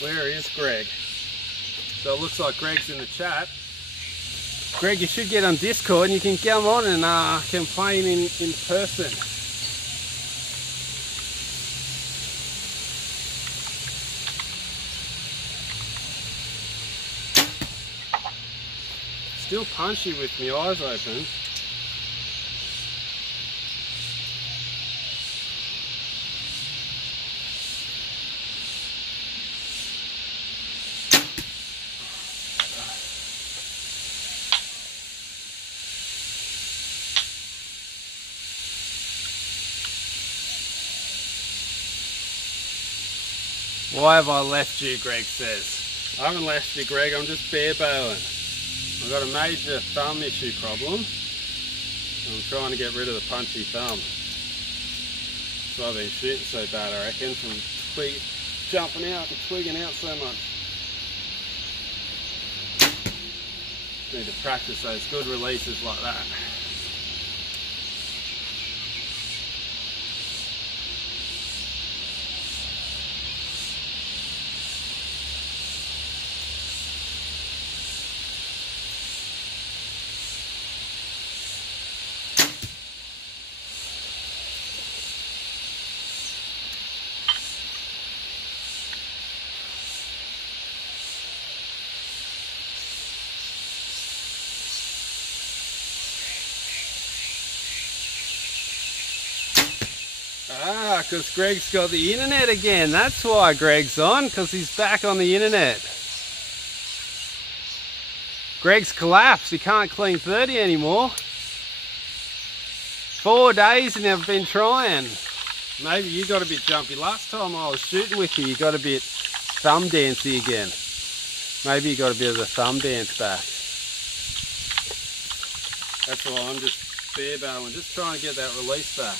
Where is Greg? So it looks like Greg's in the chat. Greg, you should get on Discord and you can come on and complain in person. Still punchy with my eyes open. Why have I left you, Greg says. I haven't left you, Greg, I'm just bare bailing. I've got a major thumb issue problem. I'm trying to get rid of the punchy thumb. That's why I've been shooting so bad, I reckon, from jumping out and twigging out so much. Need to practice those good releases like that. Ah, because Greg's got the internet again. That's why Greg's on, because he's back on the internet. Greg's collapsed. He can't clean 30 anymore. 4 days and I've been trying. Maybe you got a bit jumpy. Last time I was shooting with you got a bit thumb dancey again. Maybe you got a bit of the thumb dance back. That's why I'm just bare bailing, just trying to get that release back.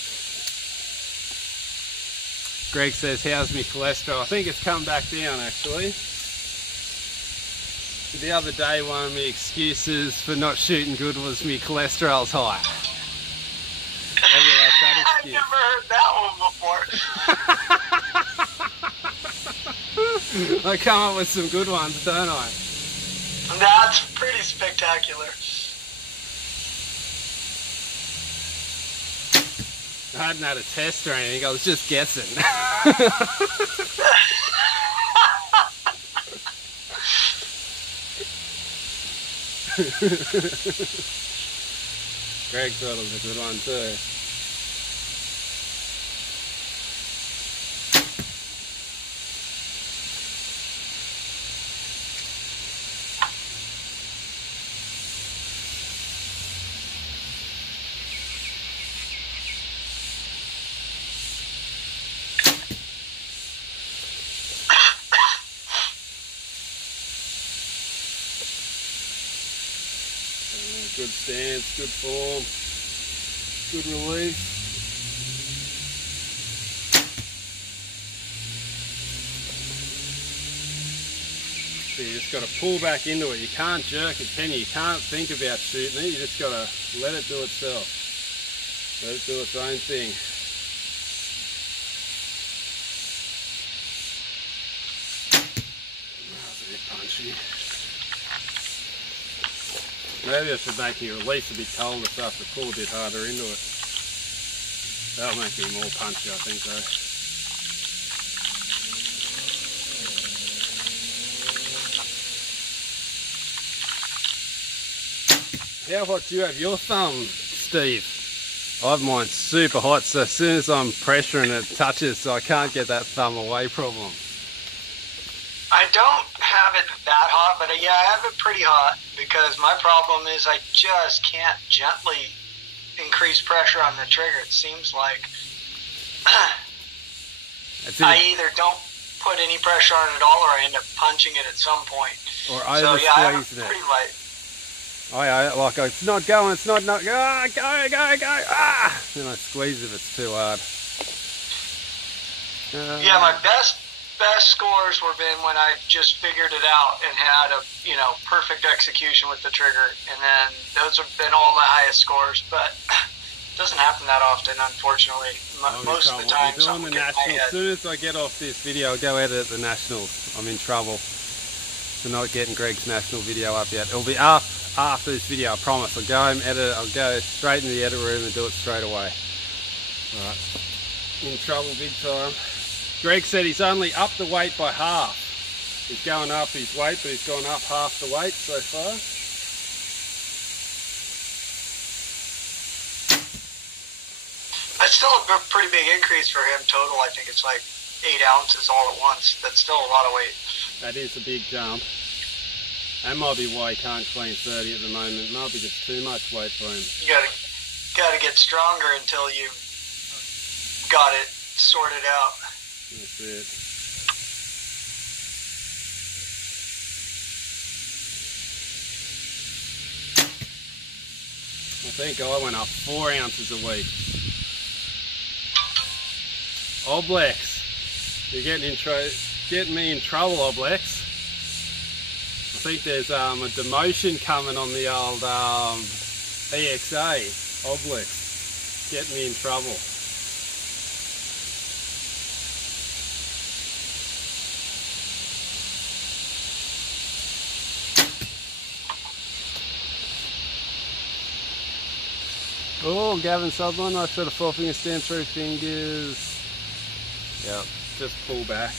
Greg says, how's my cholesterol? I think it's come back down actually. The other day one of my excuses for not shooting good was my cholesterol's high. Maybe like that I've never heard that one before. I come up with some good ones, don't I? That's pretty spectacular. I hadn't had a test or anything, I was just guessing. Greg thought it was a good one too. Good stance, good form, good release. So you just got to pull back into it. You can't jerk it, can you? You can't think about shooting it. You just got to let it do itself. Let it do its own thing. That's a bit punchy. Maybe I should make your release a bit colder so I have to pull a bit harder into it. That'll make me more punchy, I think, though. How hot do you have your thumb, Steve? I have mine super hot, so as soon as I'm pressuring it touches, so I can't get that thumb away problem. I don't have it that hot, but yeah, I have it pretty hot because my problem is I just can't gently increase pressure on the trigger. It seems like I either don't put any pressure on it at all or I end up punching it at some point. Or over so yeah, I have it squeezing pretty light. Oh yeah, like it's not going, it's not, go, ah! Then I squeeze if it's too hard. Yeah, my best best scores were been when I just figured it out and had a, you know, perfect execution with the trigger, and then those have been all my highest scores. But it doesn't happen that often, unfortunately. Most of the time, doing the nationals. As soon as I get off this video, I'll go edit the nationals. I'm in trouble for not getting Greg's national video up yet. It'll be after this video, I promise. I'll go home, edit it. I'll go straight in the edit room and do it straight away. Alright, in trouble big time. Greg said he's only up the weight by half. He's going up his weight, but he's gone up half the weight so far. That's still a pretty big increase for him total. I think it's like 8 ounces all at once. That's still a lot of weight. That is a big jump. That might be why he can't clean 30 at the moment. It might be just too much weight for him. You gotta get stronger until you got it sorted out. That's it. I think I went up 4 ounces a week. Oblex, you're getting me in trouble, Oblex. I think there's a demotion coming on the old EXA. Oblex, getting me in trouble. Oh, Gavin Sutherland, I should have 4-finger stand, 3 fingers. Yep, just pull back.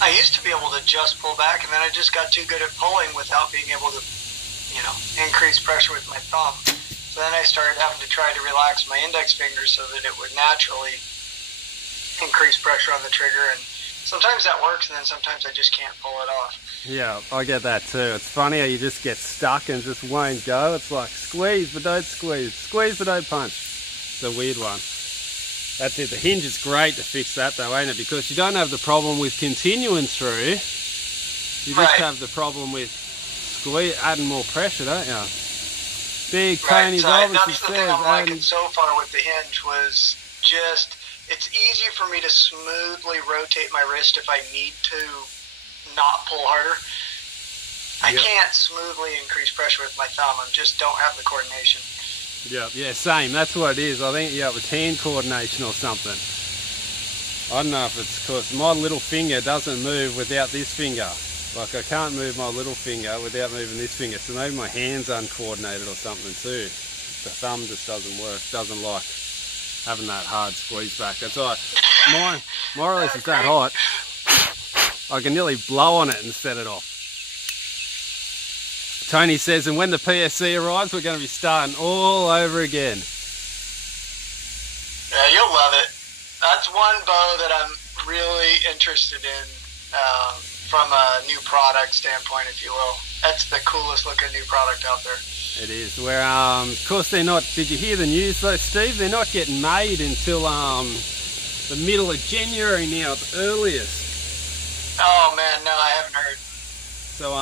I used to be able to just pull back, and then I just got too good at pulling without being able to, you know, increase pressure with my thumb. So then I started having to try to relax my index finger so that it would naturally increase pressure on the trigger, and sometimes that works, and then sometimes I just can't pull it off. Yeah, I get that too. It's funny how you just get stuck and just won't go. It's like squeeze but don't squeeze, squeeze but don't punch. It's a weird one. That's it. The hinge is great to fix that though, ain't it? Because you don't have the problem with continuing through. You just have the problem with squeeze, adding more pressure, don't you? Big Tony Robinson that's the thing I'm liking so far with the hinge was just, it's easy for me to smoothly rotate my wrist if I need to not pull harder. I can't smoothly increase pressure with my thumb. I just don't have the coordination. Yeah, same. That's what it is. I think with hand coordination or something. I don't know if it's because my little finger doesn't move without this finger. Like I can't move my little finger without moving this finger. So maybe my hand's uncoordinated or something too. The thumb just doesn't work. Doesn't like having that hard squeeze back. That's all right. Mine, more or less, is that hot. I can nearly blow on it and set it off. Tony says, and when the PSC arrives, we're going to be starting all over again. Yeah, you'll love it. That's one bow that I'm really interested in from a new product standpoint, if you will. That's the coolest looking new product out there. It is. Where, of course, they're not. Did you hear the news though, Steve? They're not getting made until the middle of January now, at the earliest. Oh man, no, I haven't heard. So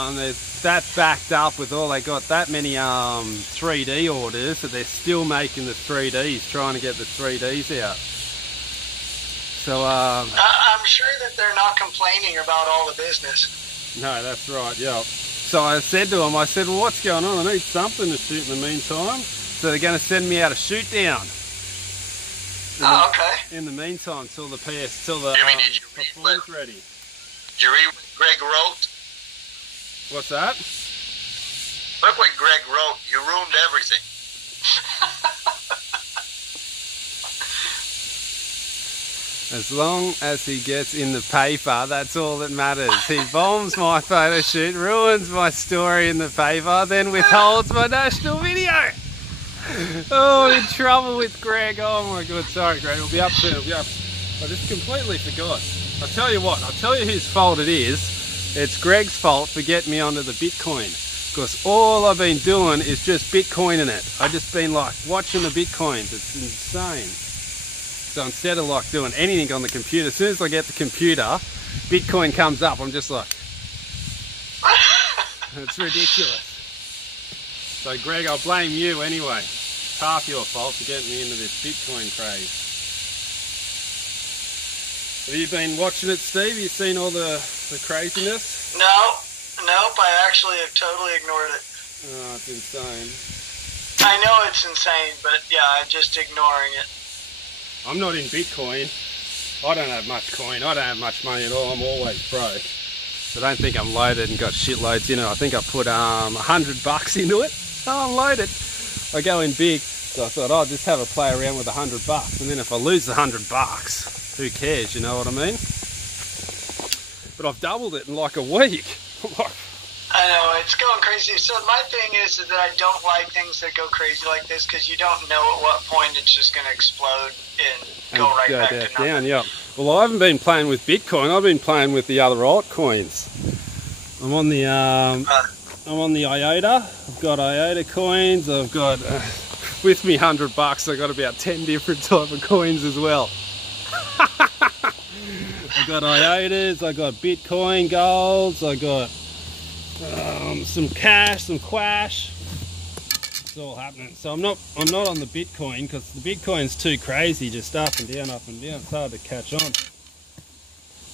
that backed up with all they got that many 3D orders, so they're still making the 3Ds, trying to get the 3Ds out. So I'm sure that they're not complaining about all the business. No, that's right. Yeah. So I said to them, I said, well, what's going on? I need something to shoot in the meantime. So they're going to send me out a shoot down. Okay. In the meantime, till the performance ready. Did you read what Greg wrote? What's that? Look what Greg wrote. You ruined everything. As long as he gets in the paper, that's all that matters. He bombs my photo shoot, ruins my story in the paper, then withholds my national video. Oh, I'm in trouble with Greg. Oh my God, sorry Greg, it'll be up soon, it'll be up. I just completely forgot. I'll tell you what, I'll tell you whose fault it is. It's Greg's fault for getting me onto the Bitcoin. Because all I've been doing is just Bitcoining it. I've just been like watching the Bitcoins. It's insane. So instead of like doing anything on the computer, as soon as I get the computer, Bitcoin comes up. I'm just like, it's ridiculous. So Greg, I'll blame you anyway. half your fault for getting me into this Bitcoin craze. Have you been watching it, Steve? You seen all the craziness? Nope, I actually have totally ignored it. Oh, it's insane. I know it's insane, but yeah, I'm just ignoring it. I'm not in Bitcoin. I don't have much coin. I don't have much money at all. I'm always broke. So don't think I'm loaded and got shitloads in it. I think I put $100 into it. Oh, I'm loaded. I go in big, so I thought I'll just have a play around with $100, and then if I lose the $100, who cares? You know what I mean? But I've doubled it in like a week. I know, it's going crazy. So my thing is that I don't like things that go crazy like this, because you don't know at what point it's just going to explode and go right back to nothing. Down, yeah. Well, I haven't been playing with Bitcoin. I've been playing with the other altcoins. I'm on the IOTA. I've got IOTA coins. I've got with me $100. I've got about 10 different type of coins as well. I've got IOTAs. I've got Bitcoin golds. I got some cash, some quash. It's all happening. So I'm not on the Bitcoin, because the Bitcoin's too crazy, just up and down, up and down. It's hard to catch on.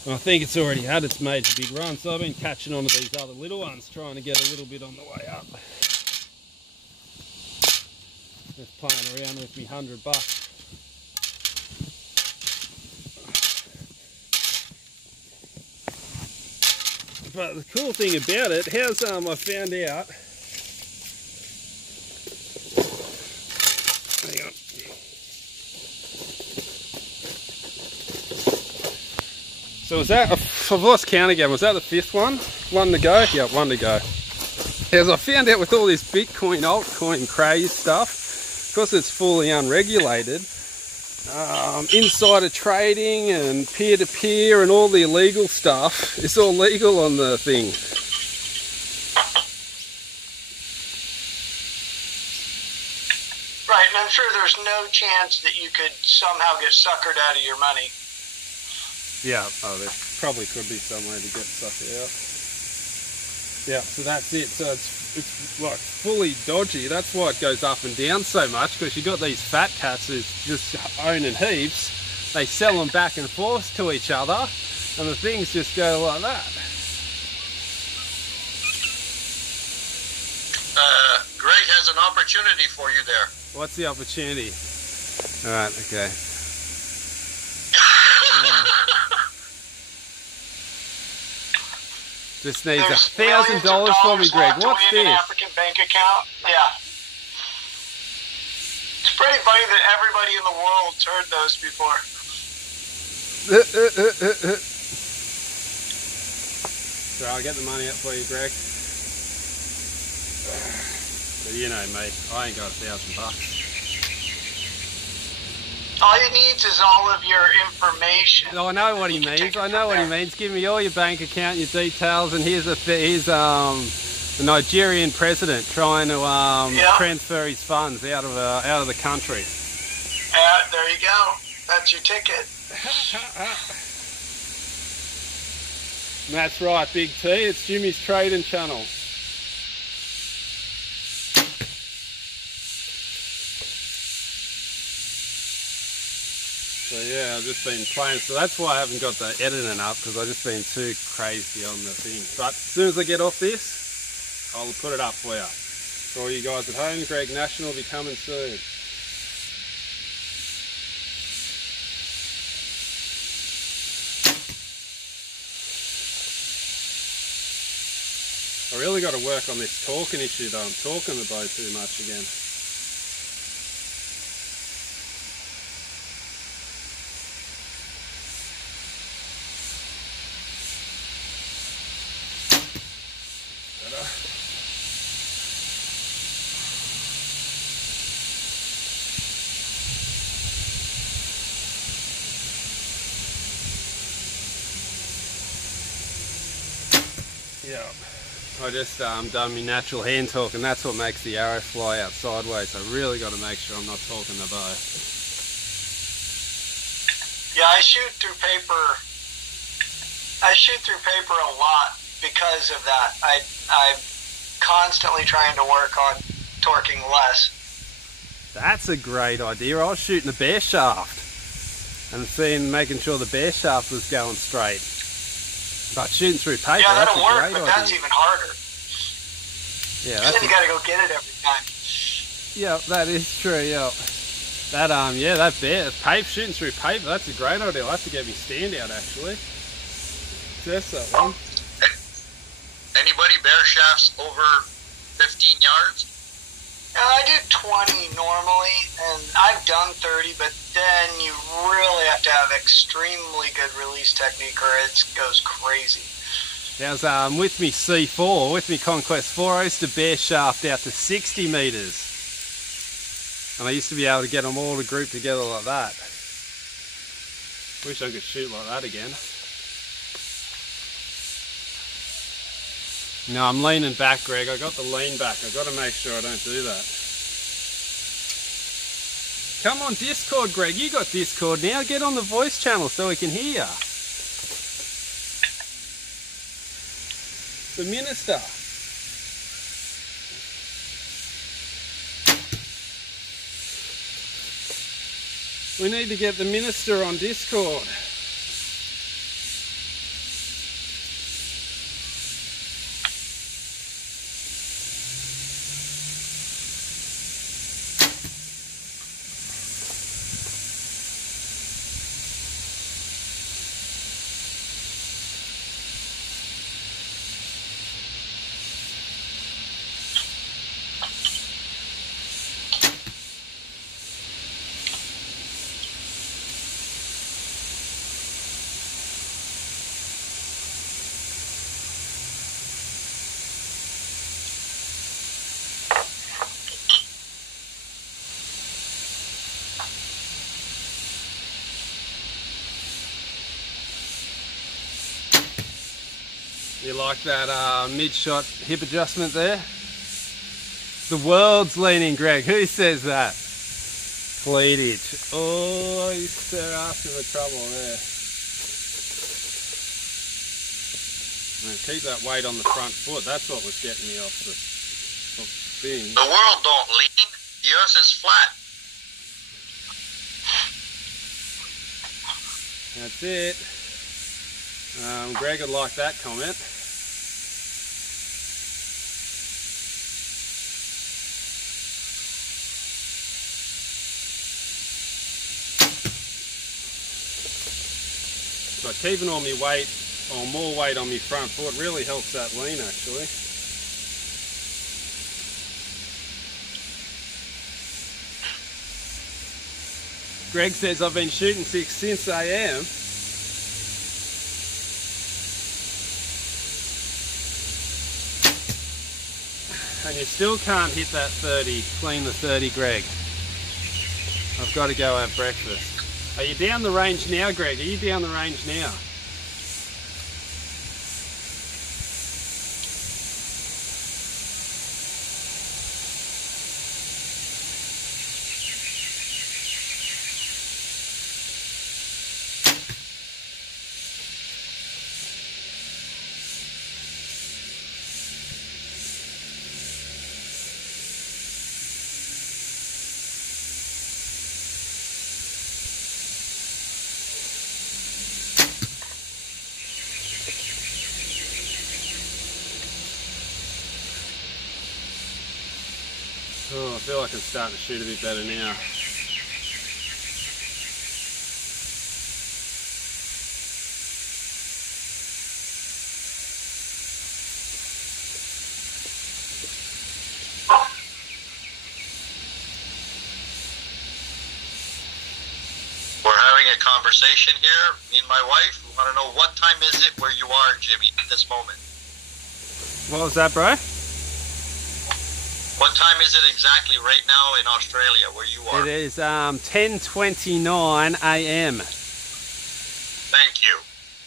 And I think it's already had its major big run, so I've been catching on to these other little ones, trying to get a little bit on the way up. Just playing around with me $100. But the cool thing about it, how's I found out. Hang on. So was that, I've lost count again, was that the 5th one? One to go? Yeah, one to go. As I found out with all this Bitcoin altcoin craze stuff, because it's fully unregulated, insider trading and peer-to-peer and all the illegal stuff, it's all legal on the thing. Right, and I'm sure there's no chance that you could somehow get suckered out of your money. Yeah, oh, there probably could be some way to get suckered out. Yeah, so that's it. So it's like fully dodgy. That's why it goes up and down so much, because you've got these fat cats who's just owning heaps. They sell them back and forth to each other, and the things just go like that. Greg has an opportunity for you there. What's the opportunity? Alright, okay. Just needs $1,000 for me, Greg. What's this? An African bank account. Yeah. It's pretty funny that everybody in the world's heard those before. So I'll get the money out for you, Greg. But you know me, I ain't got $1,000. All he needs is all of your information. Oh, I know what he means. I know what he means. Give me all your bank account, your details, and here's the Nigerian president trying to transfer his funds out of the country. There you go. That's your ticket. That's right, Big T. It's Jimmy's Trading Channel. So yeah, I've just been playing, so that's why I haven't got the editing up, because I've just been too crazy on the thing. But as soon as I get off this, I'll put it up for you. For all you guys at home, Greg National will be coming soon. I really got to work on this talking issue though. I'm talking the bow too much again. Yeah, I just done my natural hand talk, and that's what makes the arrow fly out sideways. I really got to make sure I'm not talking the bow. Yeah, I shoot through paper a lot because of that. I'm constantly trying to work on torquing less. That's a great idea. I was shooting the bear shaft and making sure the bear shaft was going straight. But shooting through paper, yeah, that's that'll a work, great but idea. that's even harder. Yeah, And then you got to go get it every time. yeah, that is true. Yeah, that bear paper shooting through paper. That's a great idea. I'll have to get me stand out actually. Test that one. Anybody bear shafts over 15 yards? I do 20 normally, and I've done 30, but then you really have to have extremely good release technique or it goes crazy. How's with me C4, with me Conquest 4, I used to bear shaft out to 60 metres. And I used to be able to get them all to group together like that. Wish I could shoot like that again. No, I'm leaning back, Greg. I got the lean back. I've got to make sure I don't do that. Come on, Discord, Greg. You got Discord now. Get on the voice channel so we can hear you. The minister. We need to get the minister on Discord. You like that mid-shot hip adjustment there? The world's leaning, Greg. Who says that? Cleavage. Oh, they're asking for trouble there. Now keep that weight on the front foot. That's what was getting me off the thing. The world don't lean. The earth is flat. That's it. Greg would like that comment. So keeping all my weight, or more weight on my front foot really helps that lean actually. Greg says I've been shooting since AM. And you still can't hit that 30, clean the 30, Greg. I've got to go have breakfast. Are you down the range now, Greg? Are you down the range now? Oh, I feel like I'm starting to shoot a bit better now. We're having a conversation here, me and my wife. We want to know what time is it where you are, Jimmy, at this moment. What was that, bro? What time is it exactly right now in Australia where you are? It is 10:29 AM. Thank you.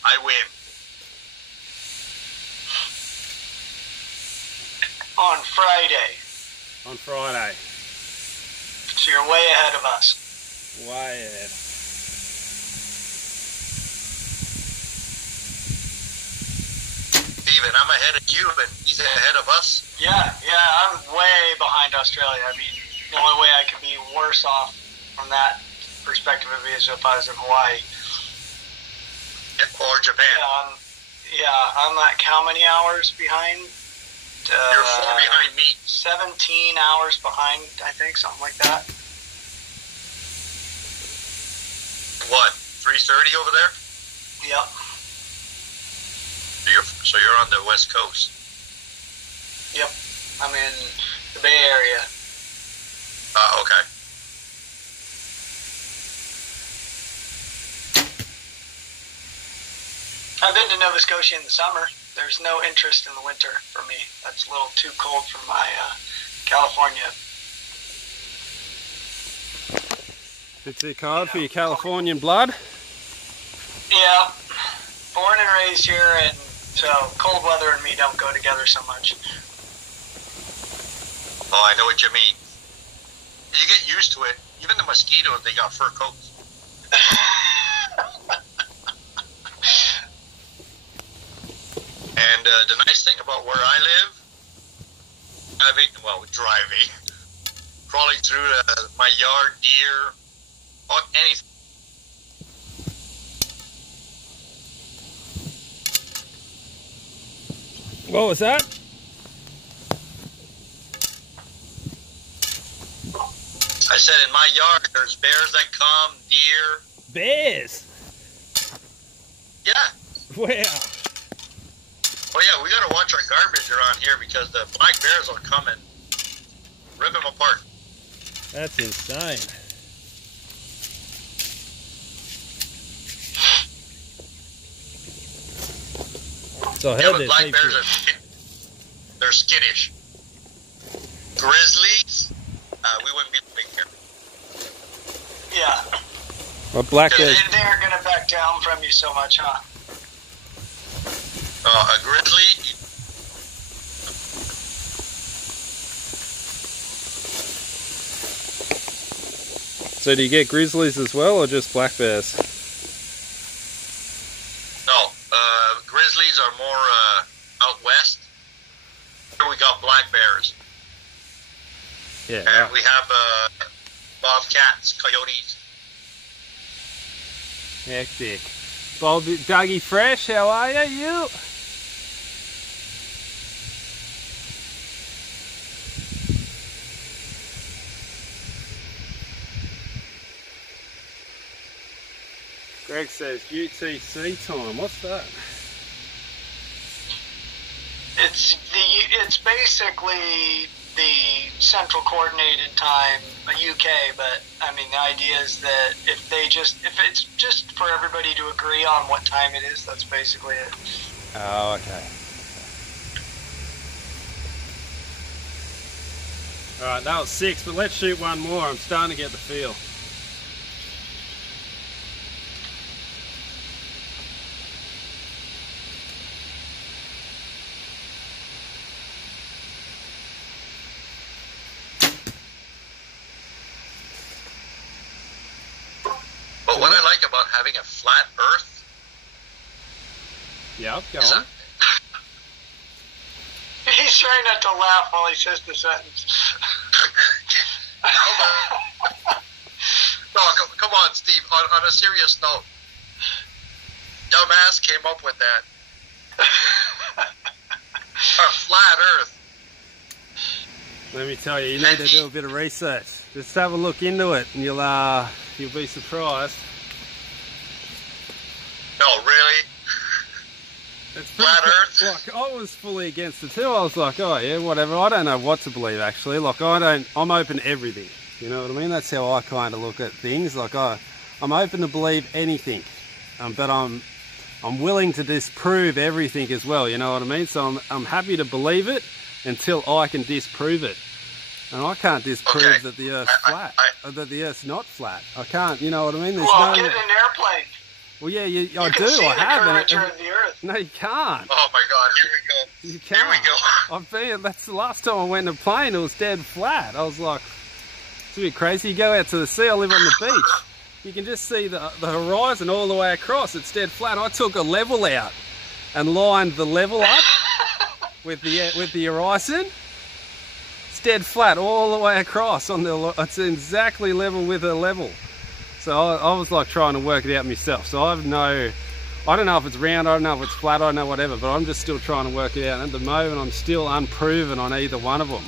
I win. On Friday. On Friday. So you're way ahead of us. Way ahead. Steven, I'm ahead of you and he's ahead of us. Yeah, I'm way behind Australia. I mean, the only way I could be worse off from that perspective of it as if I was in Hawaii. Or Japan. I'm like how many hours behind? You're 4 behind me. 17 hours behind, I think, something like that. What, 3:30 over there? Yep. So you're on the West Coast. Yep. I'm in the Bay Area. Okay. I've been to Nova Scotia in the summer. There's no interest in the winter for me. That's a little too cold for my California. Bit too cold for your Californian blood? Yeah. Born and raised here, and so cold weather and me don't go together so much. Oh, I know what you mean. You get used to it. Even the mosquitoes, they got fur coats. And the nice thing about where I live, driving, crawling through my yard, deer, anything. What was that? I said in my yard, there's bears that come, deer. Bears? Yeah. Wow. Oh yeah, we gotta watch our garbage around here because the black bears will come and rip them apart. That's insane. So I heard but black bears they're skittish. Grizzlies, we wouldn't be living here. Yeah. Well, black bears. They aren't gonna back down from you so much, huh? A grizzly. So do you get grizzlies as well, or just black bears? No, grizzlies are more out west. Here we got black bears. Yeah. And we have bobcats, coyotes. Hectic. Dougie Fresh, how are you? Greg says UTC time. What's that? It's basically the central coordinated time, UK, but I mean the idea is that if it's just for everybody to agree on what time it is, that's basically it. Oh, okay. Alright, that was 6, but let's shoot one more. I'm starting to get the feel. But what I like about having a flat Earth, Yeah, go is on. He's trying not to laugh while he says the sentence. No, come on, Steve. On a serious note, dumbass came up with that. A flat Earth. Let me tell you, you need to do a bit of research. Just have a look into it, and you'll be surprised. No, really? It's Flat Earth? Like, I was fully against it too. I was like, oh yeah, whatever. I don't know what to believe actually. Like, I'm open to everything. You know what I mean? That's how I kind of look at things. Like, I'm open to believe anything, but I'm willing to disprove everything as well. You know what I mean? So I'm happy to believe it until I can disprove it. And I can't disprove that the Earth's flat, or that the Earth's not flat. I can't. You know what I mean? Well, get in an airplane. Well, yeah, I You do. can see I the have. curvature of the Earth. No, you can't. Oh my God, here we go. You can't. Here we go. I've been. That's the last time I went in a plane. It was dead flat. I was like, it's a bit crazy. You go out to the sea. I live on the beach. You can just see the horizon all the way across. It's dead flat. I took a level out and lined the level up with the horizon. It's dead flat all the way across. It's exactly level with a level. So I was like trying to work it out myself. So I don't know if it's round, I don't know if it's flat, I don't know whatever, but I'm just still trying to work it out. And at the moment, I'm still unproven on either one of them.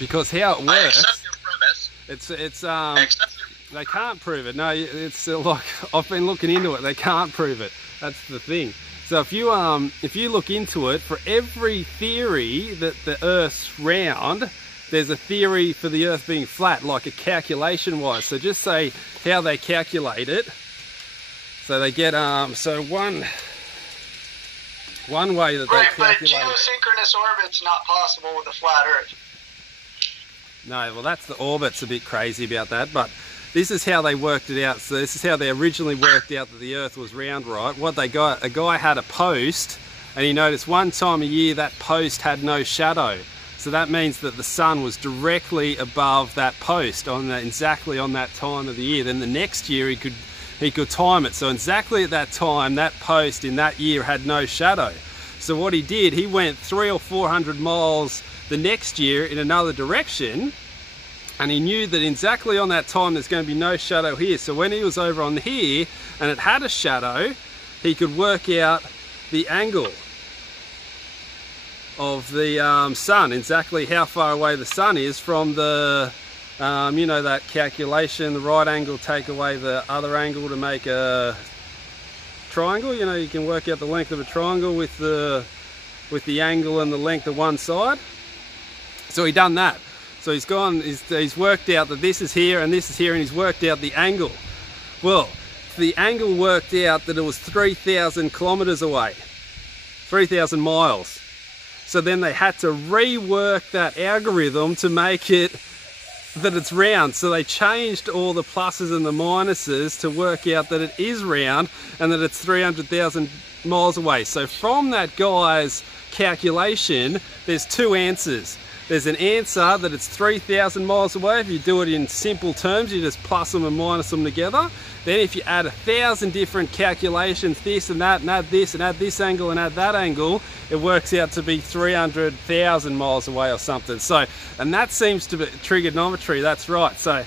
Because how it works... I accept your premise. They can't prove it. No, it's like, I've been looking into it. They can't prove it. That's the thing. So if you look into it, for every theory that the Earth's round, there's a theory for the Earth being flat, like a calculation-wise. So just say how they calculate it. So they get so one way that they calculate. Right, but geosynchronous orbit's not possible with a flat Earth. No, well that's the orbit's a bit crazy about that, but this is how they worked it out. So this is how they originally worked out that the Earth was round, right? What they got, a guy had a post, and he noticed one time a year that post had no shadow. So that means that the sun was directly above that post exactly on that time of the year. Then the next year he could time it. So exactly at that time, that post in that year had no shadow. So what he did, he went 300 or 400 miles the next year in another direction, and he knew that exactly on that time there's going to be no shadow here. So when he was over on here and it had a shadow, he could work out the angle of the sun, exactly how far away the sun is from the, you know, that calculation, the right angle take away the other angle to make a triangle. You know, you can work out the length of a triangle with the angle and the length of one side. So he done that. So he's worked out that this is here and this is here, and he's worked out the angle. Well, the angle worked out that it was 3,000 kilometers away, 3,000 miles. So then they had to rework that algorithm to make it that it's round. So they changed all the pluses and the minuses to work out that it is round and that it's 300,000 miles away. So from that guy's calculation, there's two answers. There's an answer that it's 3,000 miles away. If you do it in simple terms, you just plus them and minus them together. Then if you add 1,000 different calculations, this and that, and add this, and add this angle, and add that angle, it works out to be 300,000 miles away or something. So, and that seems to be trigonometry, that's right. So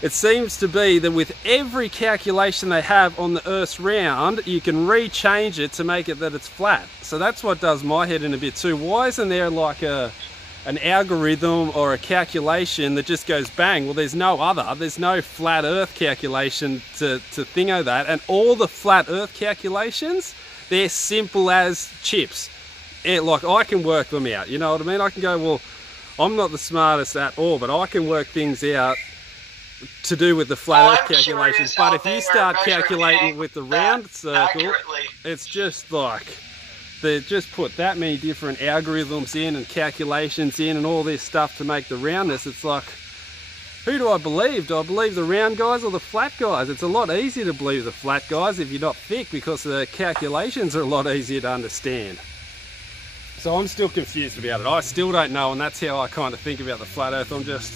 it seems to be that with every calculation they have on the Earth's round, you can rechange it to make it that it's flat. So that's what does my head in a bit too. Why isn't there like an algorithm or a calculation that just goes bang? Well, there's no flat Earth calculation to thingo that, and all the flat Earth calculations, they're simple as chips. Like, I can work them out, you know what I mean? I can go, well, I'm not the smartest at all, but I can work things out to do with the flat Earth calculations. But if you start calculating with the round circle, it's just like, they just put that many different algorithms in and calculations in and all this stuff to make the roundness. It's like, who do I believe? Do I believe the round guys or the flat guys? It's a lot easier to believe the flat guys if you're not thick, because the calculations are a lot easier to understand. So I'm still confused about it. I still don't know, and that's how I kind of think about the flat Earth. I'm just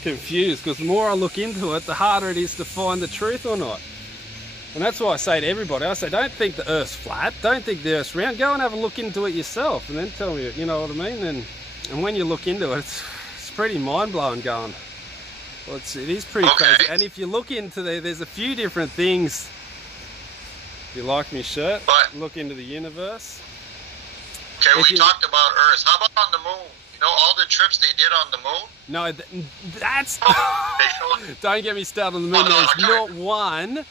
confused, because the more I look into it, the harder it is to find the truth or not. And that's why I say to everybody, I say, don't think the Earth's flat, don't think the Earth's round, go and have a look into it yourself and then tell me, you know what I mean? And when you look into it, it's pretty mind-blowing going. Well, it is pretty crazy. And if you look into there's a few different things. If you like my shirt, look into the universe. Okay, we talked about Earth. How about on the moon? You know, all the trips they did on the moon? No, that's... Don't get me started on the moon. There's not one.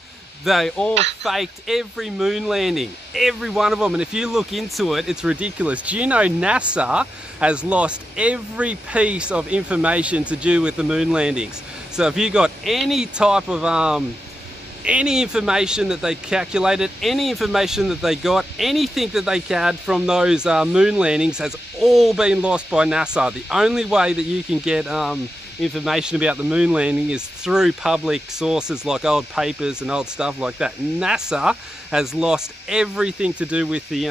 They all faked every moon landing, every one of them. And if you look into it, it's ridiculous. Do you know NASA has lost every piece of information to do with the moon landings? So if you got any type of, any information that they calculated, any information that they got, anything that they had from those moon landings has all been lost by NASA. The only way that you can get information about the moon landing is through public sources like old papers and old stuff like that. NASA has lost everything to do with the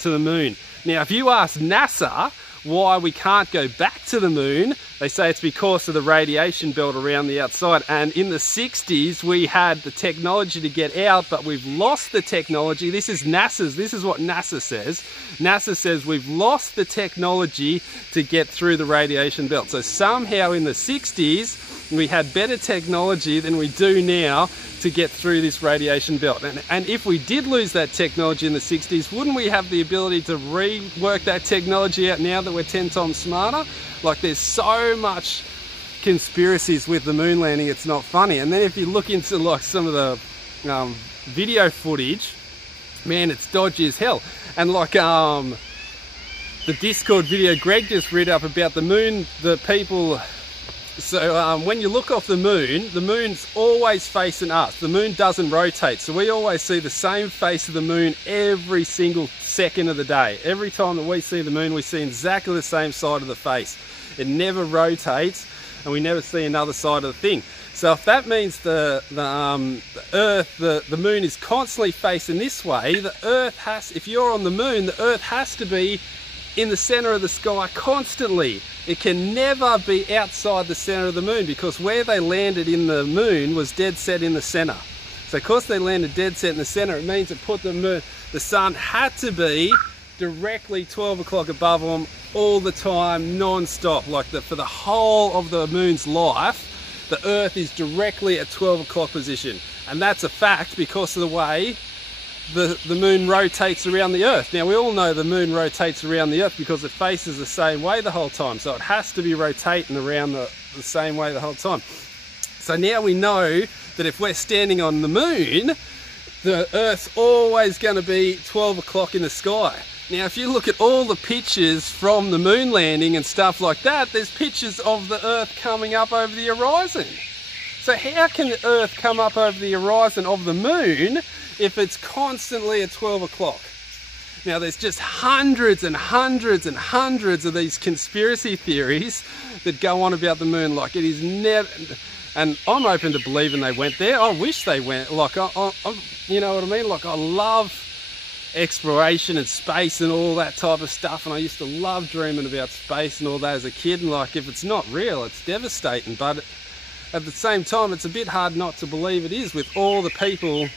to the moon. Now, if you ask NASA why we can't go back to the moon, They say it's because of the radiation belt around the outside. And in the 60s, we had the technology to get out, but we've lost the technology. This is NASA's, this is what NASA says. NASA says we've lost the technology to get through the radiation belt. So somehow in the 60s, we had better technology than we do now to get through this radiation belt. And if we did lose that technology in the 60s, wouldn't we have the ability to rework that technology out now that we're 10 times smarter? Like, there's so much conspiracies with the moon landing, it's not funny. And then if you look into like some of the video footage, man, it's dodgy as hell. And like the Discord video Greg just read up about the moon, the people. So when you look off the moon's always facing us. The moon doesn't rotate, so we always see the same face of the moon every single second of the day. Every time that we see the moon, we see exactly the same side of the face. It never rotates, and we never see another side of the thing. So if that means the Earth, the moon is constantly facing this way, the Earth has, if you're on the moon, the Earth has to be in the center of the sky constantly. It can never be outside the center of the moon, because where they landed in the moon was dead set in the center. So because they landed dead set in the center, it means it put the sun had to be directly 12 o'clock above them all the time, non-stop. Like for the whole of the moon's life, the Earth is directly at 12 o'clock position. And that's a fact because of the way the moon rotates around the Earth. Now we all know the moon rotates around the Earth because it faces the same way the whole time, so it has to be rotating around the same way the whole time. So now we know that if we're standing on the moon, the Earth's always going to be 12 o'clock in the sky. Now if you look at all the pictures from the moon landing and stuff like that, there's pictures of the Earth coming up over the horizon. So how can the Earth come up over the horizon of the moon if it's constantly at 12 o'clock? Now there's just hundreds and hundreds and hundreds of these conspiracy theories that go on about the moon. Like, it is never, and I'm open to believing they went there. I wish they went. Like, you know what I mean? Like, I love exploration and space and all that type of stuff, and I used to love dreaming about space and all that as a kid. And like, if it's not real, it's devastating. But at the same time, it's a bit hard not to believe it is with all the people.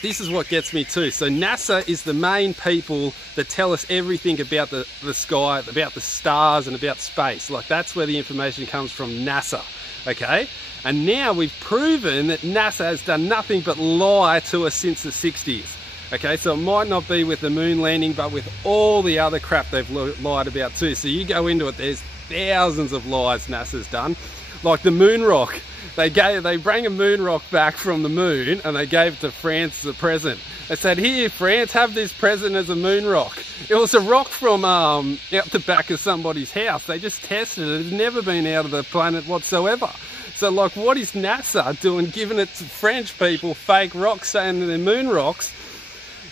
This is what gets me too. So NASA is the main people that tell us everything about the sky, about the stars and about space. Like, that's where the information comes from, NASA, okay? And now we've proven that NASA has done nothing but lie to us since the 60s. Okay, so it might not be with the moon landing, but with all the other crap they've lied about too. So you go into it, there's thousands of lies NASA's done. Like the moon rock. They bring a moon rock back from the moon and they gave it to France as a present. They said, here France, have this present as a moon rock. It was a rock from out the back of somebody's house. They just tested it. It's never been out of the planet whatsoever. So like, what is NASA doing giving it to French people fake rocks saying they're moon rocks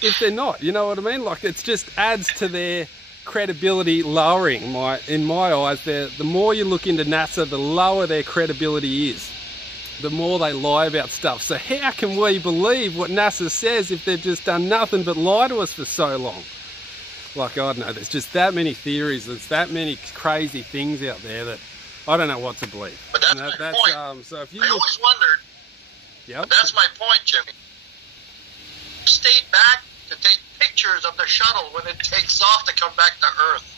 if they're not? You know what I mean? Like, it just adds to their credibility lowering. In my eyes, the more you look into NASA, the lower their credibility is. The more they lie about stuff. So how can we believe what NASA says if they've just done nothing but lie to us for so long? Like, I don't know, there's just that many theories, there's that many crazy things out there that I don't know what to believe. But that's my point. So if you I always wondered, yep. But that's my point, Jimmy. Stayed back to take pictures of the shuttle when it takes off to come back to Earth.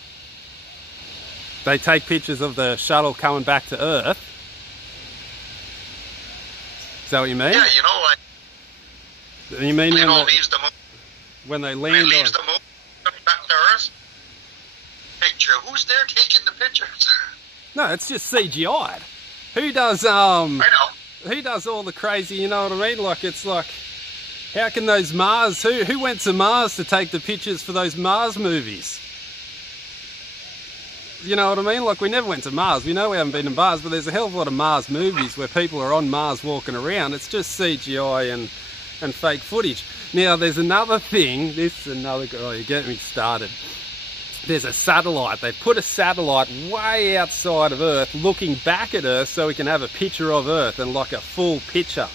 They take pictures of the shuttle coming back to Earth? Is that what you mean? Yeah, you know, like, you mean leaves the moon, when they land when it leaves the moon, coming back to Earth? Picture. Who's there taking the pictures? No, it's just CGI'd. Who does I know. Who does all the crazy, you know what I mean? Like, it's like, how can those Mars, who went to Mars to take the pictures for those Mars movies? You know what I mean? Like, we never went to Mars. We know we haven't been to Mars, but there's a hell of a lot of Mars movies where people are on Mars walking around. It's just CGI and fake footage. Now, there's another thing. This is another... Oh, you're getting me started. There's a satellite. They put a satellite way outside of Earth looking back at Earth so we can have a picture of Earth and like a full picture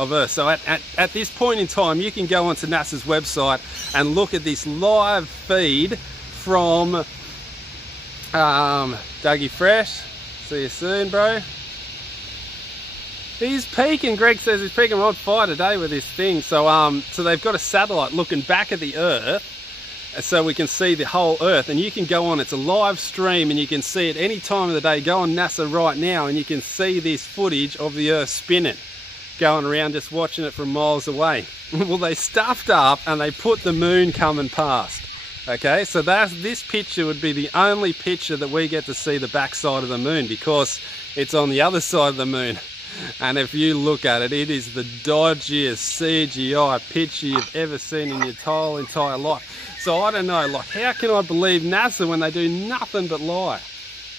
of Earth. So at this point in time, you can go onto NASA's website and look at this live feed from... Dougie Fresh, See you soon, bro. He's peeking. Greg says he's peeking. I'm on fire today with this thing. So so they've got a satellite looking back at the Earth, so we can see the whole Earth. And you can go on. It's a live stream, and you can see it any time of the day. Go on NASA right now, and you can see this footage of the Earth spinning, going around, just watching it from miles away. Well, they stuffed up and they put the moon coming past. Okay, so this picture would be the only picture that we get to see the backside of the moon, because it's on the other side of the moon. And if you look at it, it is the dodgiest CGI picture you've ever seen in your whole entire life. So I don't know, like, how can I believe NASA when they do nothing but lie?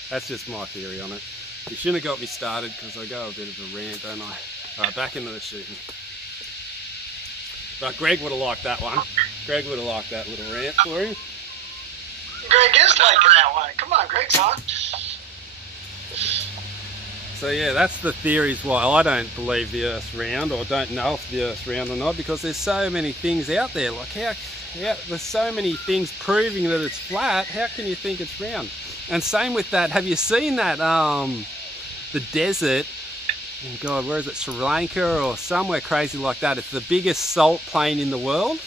That's just my theory on it. You shouldn't have got me started, because I go a bit of a rant, don't I? Alright, back into the shooting. But Greg would have liked that one. Greg would have liked that little rant for him. Greg is liking that one. Come on, Greg's on. So yeah, that's the theories why I don't believe the Earth's round, or don't know if the Earth's round or not, because there's so many things out there. Like how there's so many things proving that it's flat. How can you think it's round? And same with that. Have you seen that? The desert. Oh God, where is it? Sri Lanka or somewhere crazy like that. It's the biggest salt plain in the world,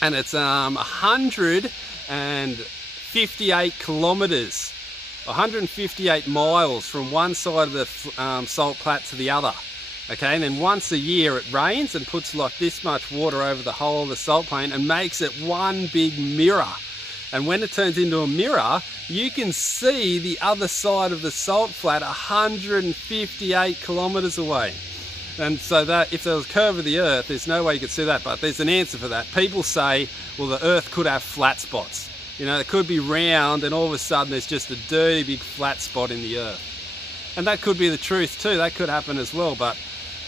and it's 158 kilometers, 158 miles from one side of the salt plat to the other. Okay, and then once a year it rains and puts like this much water over the whole of the salt plain and makes it one big mirror. And when it turns into a mirror, you can see the other side of the salt flat 158 kilometers away. And so that if there was a curve of the Earth, there's no way you could see that, but there's an answer for that. People say, well, the Earth could have flat spots. You know, it could be round and all of a sudden there's just a dirty big flat spot in the Earth. And that could be the truth too. That could happen as well, but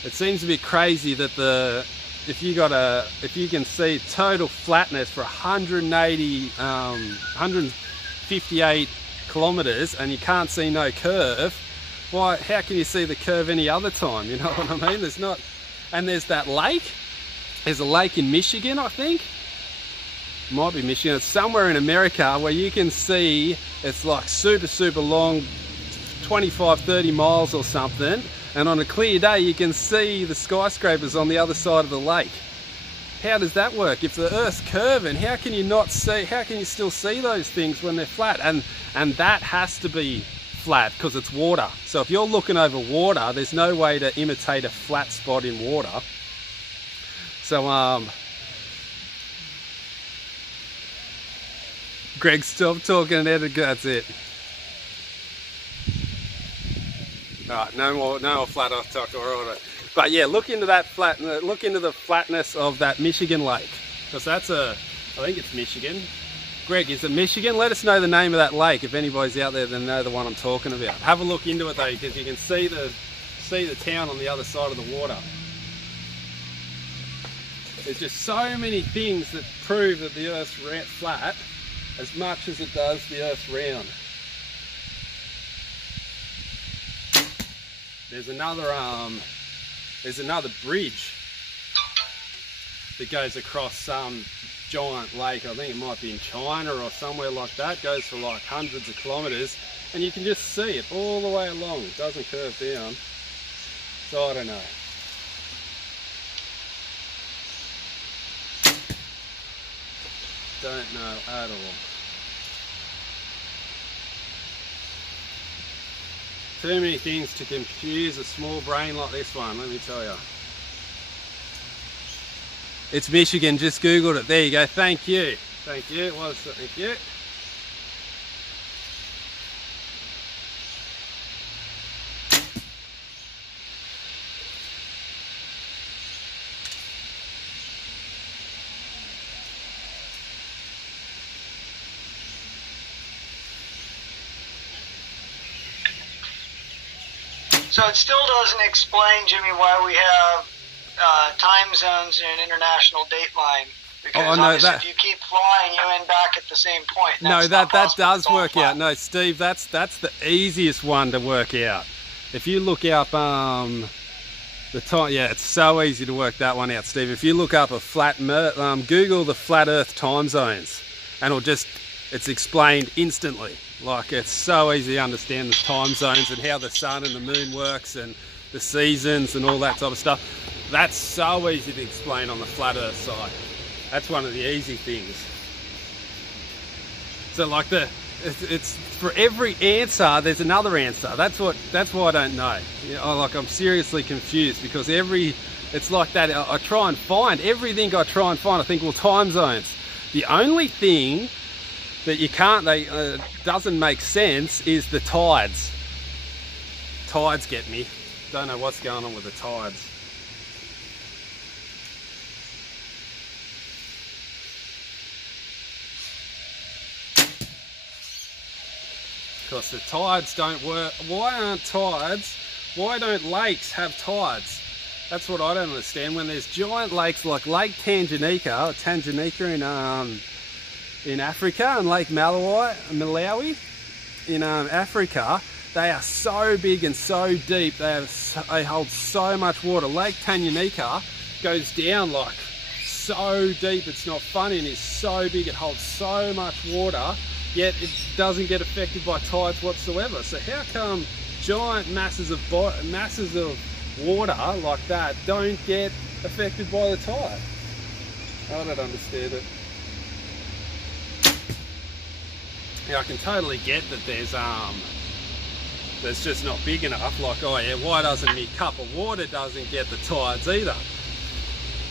it seems a bit crazy that if you can see total flatness for 158 kilometers and you can't see no curve, how can you see the curve any other time? You know what I mean? There's not. And there's that lake. There's a lake in Michigan, I think. Might be Michigan. It's somewhere in America where you can see it's like super long, 25-30 miles or something. And on a clear day, you can see the skyscrapers on the other side of the lake. How does that work? If the Earth's curving, how can you not see? How can you still see those things when they're flat? And that has to be flat because it's water. So if you're looking over water, there's no way to imitate a flat spot in water. So Greg, stop talking and edit. That's it. Alright, no more flat Earth talk. Alright. But yeah, look into that look into the flatness of that Michigan lake, because I think it's Michigan. Greg, is it Michigan? Let us know the name of that lake if anybody's out there that know the one I'm talking about. Have a look into it though, because you can see the town on the other side of the water. There's just so many things that prove that the Earth's flat as much as it does the Earth's round. There's another bridge that goes across some giant lake. I think it might be in China or somewhere like that. It goes for like hundreds of kilometers, and you can just see it all the way along. It doesn't curve down. So I don't know. Don't know at all. Too many things to confuse a small brain like this one, let me tell you. It's Michigan, just Googled it. There you go, thank you. Thank you, it was, thank you. So it still doesn't explain, Jimmy, why we have time zones and international dateline. Because obviously if you keep flying, you end back at the same point. No, that does work out. No, Steve, that's the easiest one to work out. If you look up the time, yeah, it's so easy to work that one out, Steve. If you look up a Google the flat Earth time zones, and it'll just it's explained instantly. Like, it's so easy to understand the time zones and how the sun and the moon works and the seasons and all that sort of stuff. That's so easy to explain on the flat earth side. That's one of the easy things. So like it's for every answer there's another answer. That's why I don't know. You know, like, I'm seriously confused because it's like that. I try and find everything. I try and find. I think, well, time zones. The only thing that you can't, doesn't make sense is the tides. Tides get me. Don't know what's going on with the tides. Because the tides don't work. Why don't lakes have tides? That's what I don't understand. When there's giant lakes like Lake Tanganyika in Africa, and Lake Malawi in Africa, they are so big and so deep. They hold so much water. Lake Tanganyika goes down like so deep, it's not funny, and is so big, it holds so much water, yet it doesn't get affected by tides whatsoever. So how come giant masses of water like that don't get affected by the tide? I don't understand it. Yeah, I can totally get that there's just not big enough. Like, oh yeah, why doesn't my cup of water doesn't get the tides either?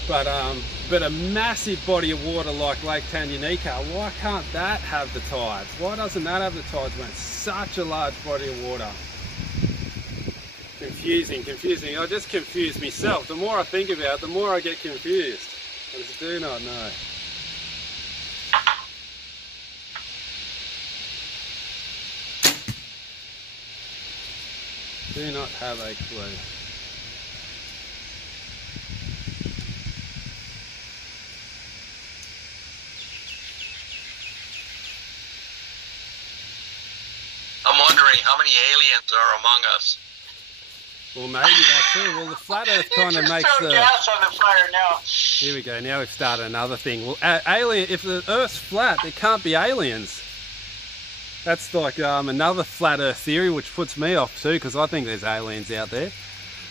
But a massive body of water like Lake Tanganyika, why can't that have the tides? Why doesn't that have the tides when it's such a large body of water? Confusing. I just confuse myself. The more I think about it, the more I get confused. I just do not know. Do not have a clue. I'm wondering how many aliens are among us. Well, maybe that too. Well, the flat Earth kind of makes the gas on the fire now. Here we go. Now we've started another thing. Well, if the Earth's flat, there can't be aliens. That's like another flat Earth theory, which puts me off too, because I think there's aliens out there.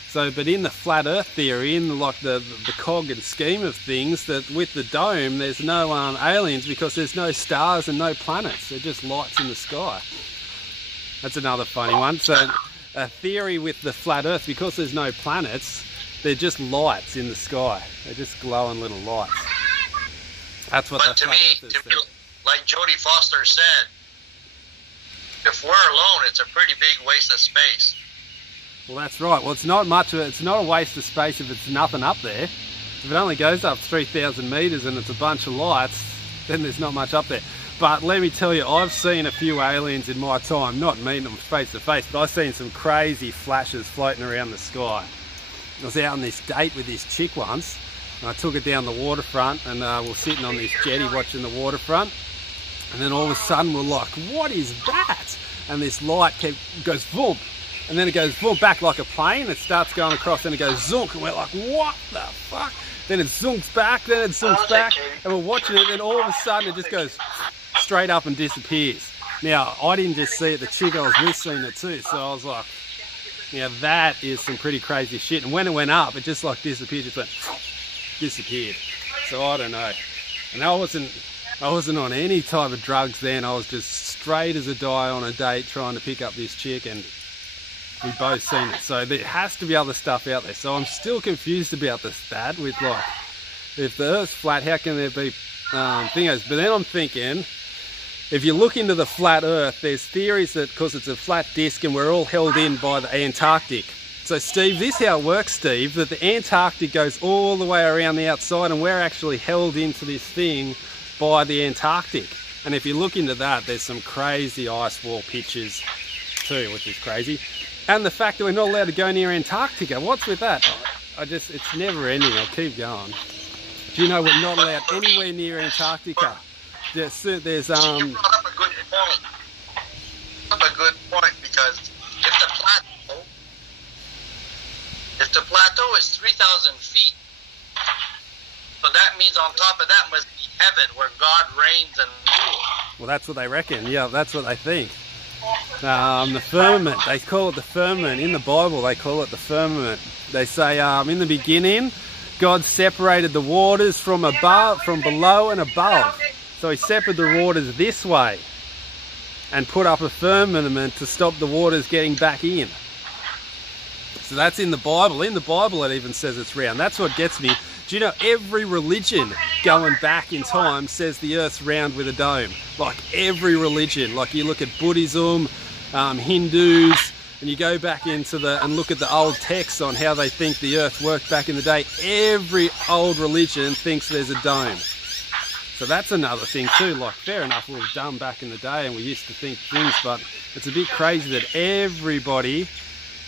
So, but in the flat Earth theory, in like the cog and scheme of things, that with the dome, there's no aliens because there's no stars and no planets. They're just lights in the sky. That's another funny one. So, a theory with the flat Earth, because there's no planets, they're just lights in the sky. They're just glowing little lights. That's what the flat Earth is. To me, like Jodie Foster said, if we're alone, it's a pretty big waste of space. Well, that's right. Well, it's not much of it. It's not a waste of space if it's nothing up there. If it only goes up 3,000 meters and it's a bunch of lights, then there's not much up there. But let me tell you, I've seen a few aliens in my time, not meeting them face to face, but I've seen some crazy flashes floating around the sky. I was out on this date with this chick once, and I took her down the waterfront, and we're sitting on this jetty watching the waterfront. And then all of a sudden we're like, what is that? And this light goes boom. And then it goes boom back like a plane. It starts going across and it goes zounk. And we're like, what the fuck? Then it zoonks back, then it zoonks back. And we're watching it and all of a sudden it just goes straight up and disappears. Now, I didn't just see it. The chick I was with seen it too. So I was like, yeah, that is some pretty crazy shit. And when it went up, it just like disappeared. Just went, disappeared. So I don't know. And I wasn't on any type of drugs then. I was just straight as a die on a date trying to pick up this chick, and we both seen it. So there has to be other stuff out there. So I'm still confused about this stat with like, if the Earth's flat, how can there be thingos? But then I'm thinking, if you look into the flat Earth, there's theories that because it's a flat disc and we're all held in by the Antarctic. So Steve, this is how it works, Steve, that the Antarctic goes all the way around the outside and we're actually held into this thing by the Antarctic. And if you look into that, there's some crazy ice wall pictures too, which is crazy. And the fact that we're not allowed to go near Antarctica, what's with that? It's never ending. I'll keep going. Do you know we're not allowed anywhere near Antarctica? There's You brought up a good point. Because if the plateau is 3,000 feet, so that means on top of that must be heaven where God reigns and rules. Well, that's what they reckon. Yeah, that's what they think. The firmament, they call it the firmament. In the Bible, they call it the firmament. They say in the beginning, God separated the waters from above, from below and above. So he separated the waters this way and put up a firmament to stop the waters getting back in. So that's in the Bible. In the Bible, it even says it's round. That's what gets me. Do you know every religion going back in time says the earth's round with a dome? Like every religion. Like you look at Buddhism, Hindus, and you go back into and look at the old texts on how they think the earth worked back in the day. Every old religion thinks there's a dome. So that's another thing too. Like fair enough, we were dumb back in the day and we used to think things, but it's a bit crazy that everybody,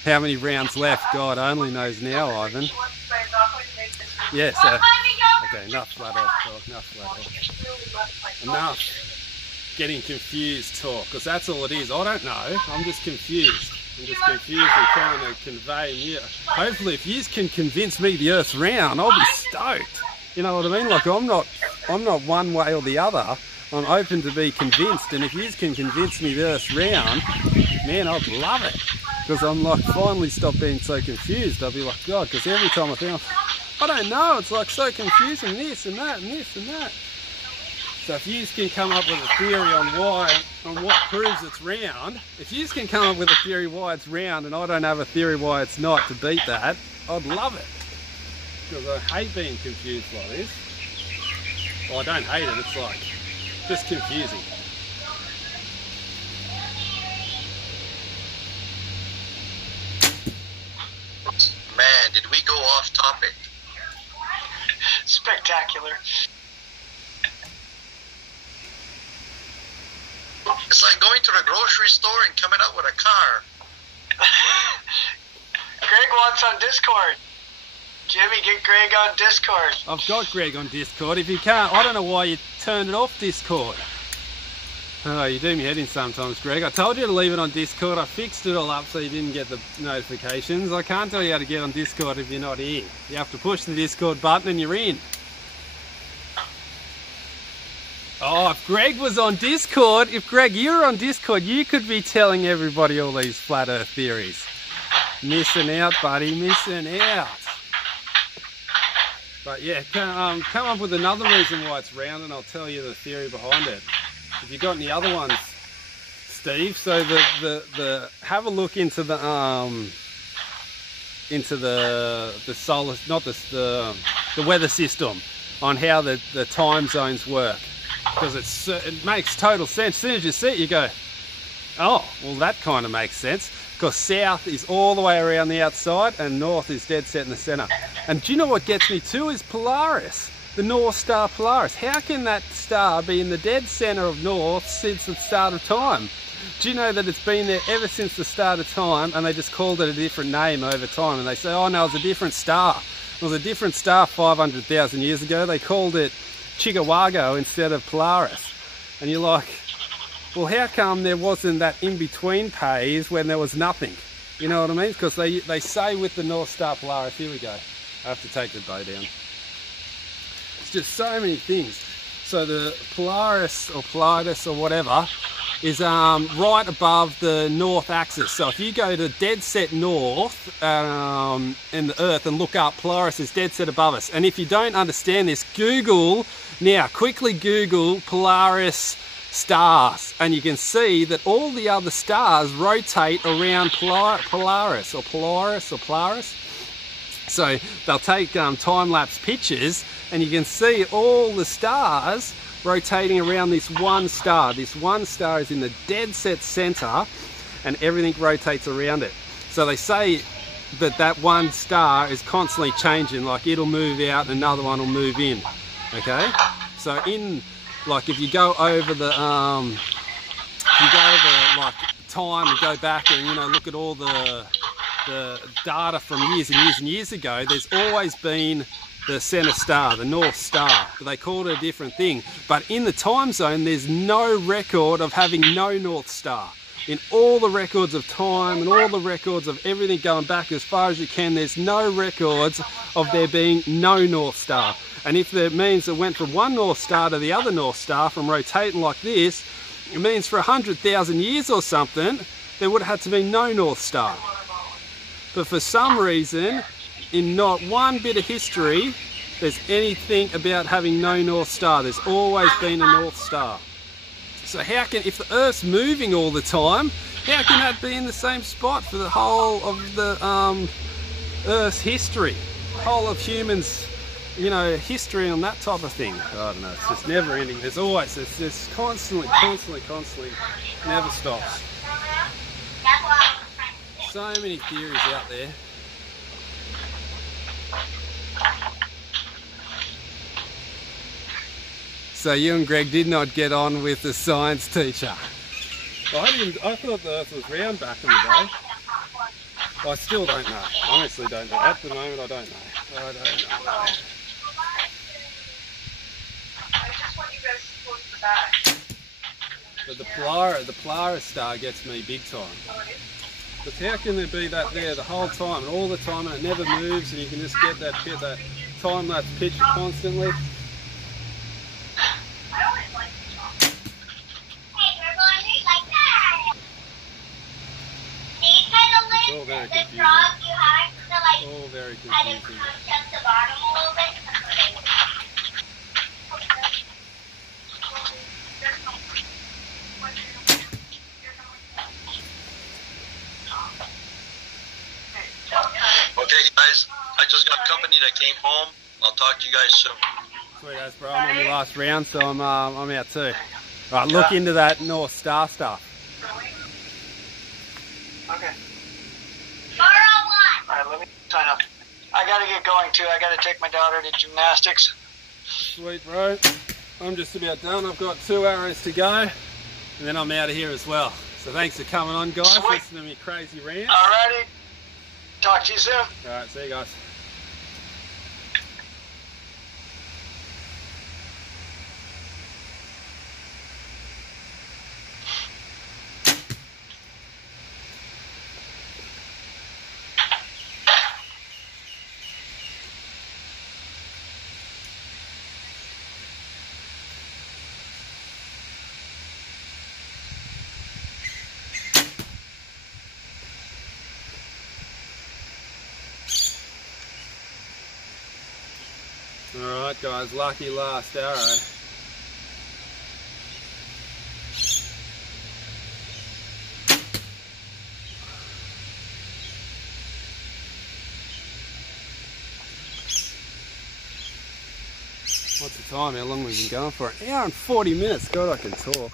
how many rounds left, God only knows now, Ivan. Yeah, so, okay, enough flat off talk, enough flat off. Enough getting confused talk, because that's all it is. I don't know, I'm just confused. I'm just confused and trying to convey you. Hopefully if you can convince me the earth's round, I'll be stoked. You know what I mean? Like I'm not one way or the other. I'm open to be convinced, and if you can convince me the earth's round, man, I'd love it. Because I'm like, finally stop being so confused. I'll be like, God, because every time I think, I don't know, it's like so confusing, this and that and this and that. So if you can come up with a theory on what proves it's round, if you can come up with a theory why it's round and I don't have a theory why it's not to beat that, I'd love it. Because I hate being confused like this. Well, I don't hate it, it's like, just confusing. Man, did we go off topic? Spectacular. It's like going to the grocery store and coming out with a car. Greg wants on Discord. Jimmy, get Greg on Discord. I've got Greg on Discord. If you can't, I don't know why you turned it off Discord. Oh, you do me head in sometimes, Greg. I told you to leave it on Discord. I fixed it all up so you didn't get the notifications. I can't tell you how to get on Discord if you're not in. You have to push the Discord button and you're in. Oh, if Greg was on Discord, if Greg, you were on Discord, you could be telling everybody all these flat earth theories. Missing out, buddy, missing out. But yeah, come up with another reason why it's round and I'll tell you the theory behind it. Have you got any other ones, Steve? So the have a look into the solar, not the weather system, on how the time zones work, because it makes total sense. As soon as you see it, you go, oh, well that kind of makes sense. Because south is all the way around the outside and north is dead set in the centre. And do you know what gets me too is Polaris, the North Star Polaris. How can that star be in the dead centre of north since the start of time? Do you know that it's been there ever since the start of time, and they just called it a different name over time, and they say, oh no, it's a different star. It was a different star 500,000 years ago. They called it Chickawago instead of Polaris. And you're like, well, how come there wasn't that in-between phase when there was nothing? You know what I mean? Because they say with the North Star Polaris, here we go. I have to take the bow down. It's just so many things. So the Polaris or Polaris or whatever is right above the north axis. So if you go to dead set north in the earth and look up, Polaris is dead set above us. And if you don't understand this, quickly Google Polaris stars, and you can see that all the other stars rotate around Polaris. So they'll take time-lapse pictures, and you can see all the stars rotating around this one star. This one star is in the dead set center, and everything rotates around it. So they say that one star is constantly changing, like it'll move out and another one will move in. Okay, so like if you go over like time and go back and look at all the data from years and years and years ago, there's always been the center star, the North Star, but they called it a different thing. But in the time zone, there's no record of having no North Star. In all the records of time and all the records of everything going back as far as you can, there's no records of there being no North Star. And if that means it went from one North Star to the other North Star from rotating like this, it means for 100,000 years or something, there would have had to be no North Star. But for some reason, in not one bit of history, there's anything about having no North Star. There's always been a North Star. So how can, if the Earth's moving all the time, how can that be in the same spot for the whole of the Earth's history? Whole of humans, you know, history and that type of thing. I don't know, it's just never ending. There's always, it's just constantly, never stops. So many theories out there. So you and Greg did not get on with the science teacher. I thought the Earth was round back in the day. I still don't know. I honestly don't know. At the moment, I don't know. I don't know. But the Polaris star gets me big time. But how can there be that there the whole time and all the time and it never moves and you can just get that time-lapse picture constantly? It's all very confusing. All very confusing. Okay guys, I just got company that came home. I'll talk to you guys soon. Sweet as, bro. I'm on my last round, so I'm out too. Right, look into that North Star stuff. Okay. Alright, let me sign up. I gotta get going too. I gotta take my daughter to gymnastics. Sweet, bro. I'm just about done. I've got 2 arrows to go, and then I'm out of here as well. So thanks for coming on, guys. Sweet. Listen to me crazy rant. Alrighty. Talk to you soon. Alright, see you guys. Alright guys, lucky last arrow. What's the time? How long have we been going for? An hour and 40 minutes. God, I can talk.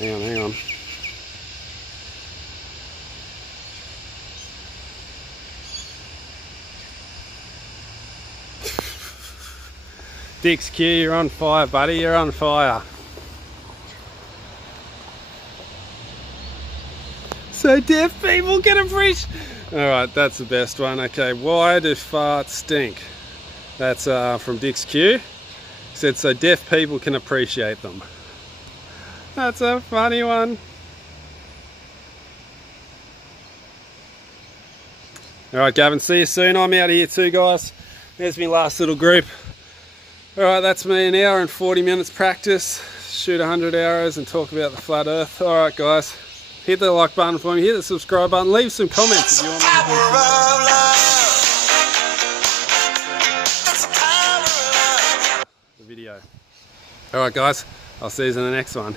Hang on. Dix Q, you're on fire, buddy. You're on fire. So deaf people can appreciate. Alright, that's the best one. Okay, why do farts stink? That's from Dix Q. He said so deaf people can appreciate them. That's a funny one. Alright Gavin, see you soon. I'm out of here too, guys. There's my last little group. Alright, that's me, an hour and 40 minutes practice. Shoot 100 arrows and talk about the flat earth. Alright guys, hit the like button for me, hit the subscribe button, leave some comments if you want me to do the video. Alright guys, I'll see you in the next one.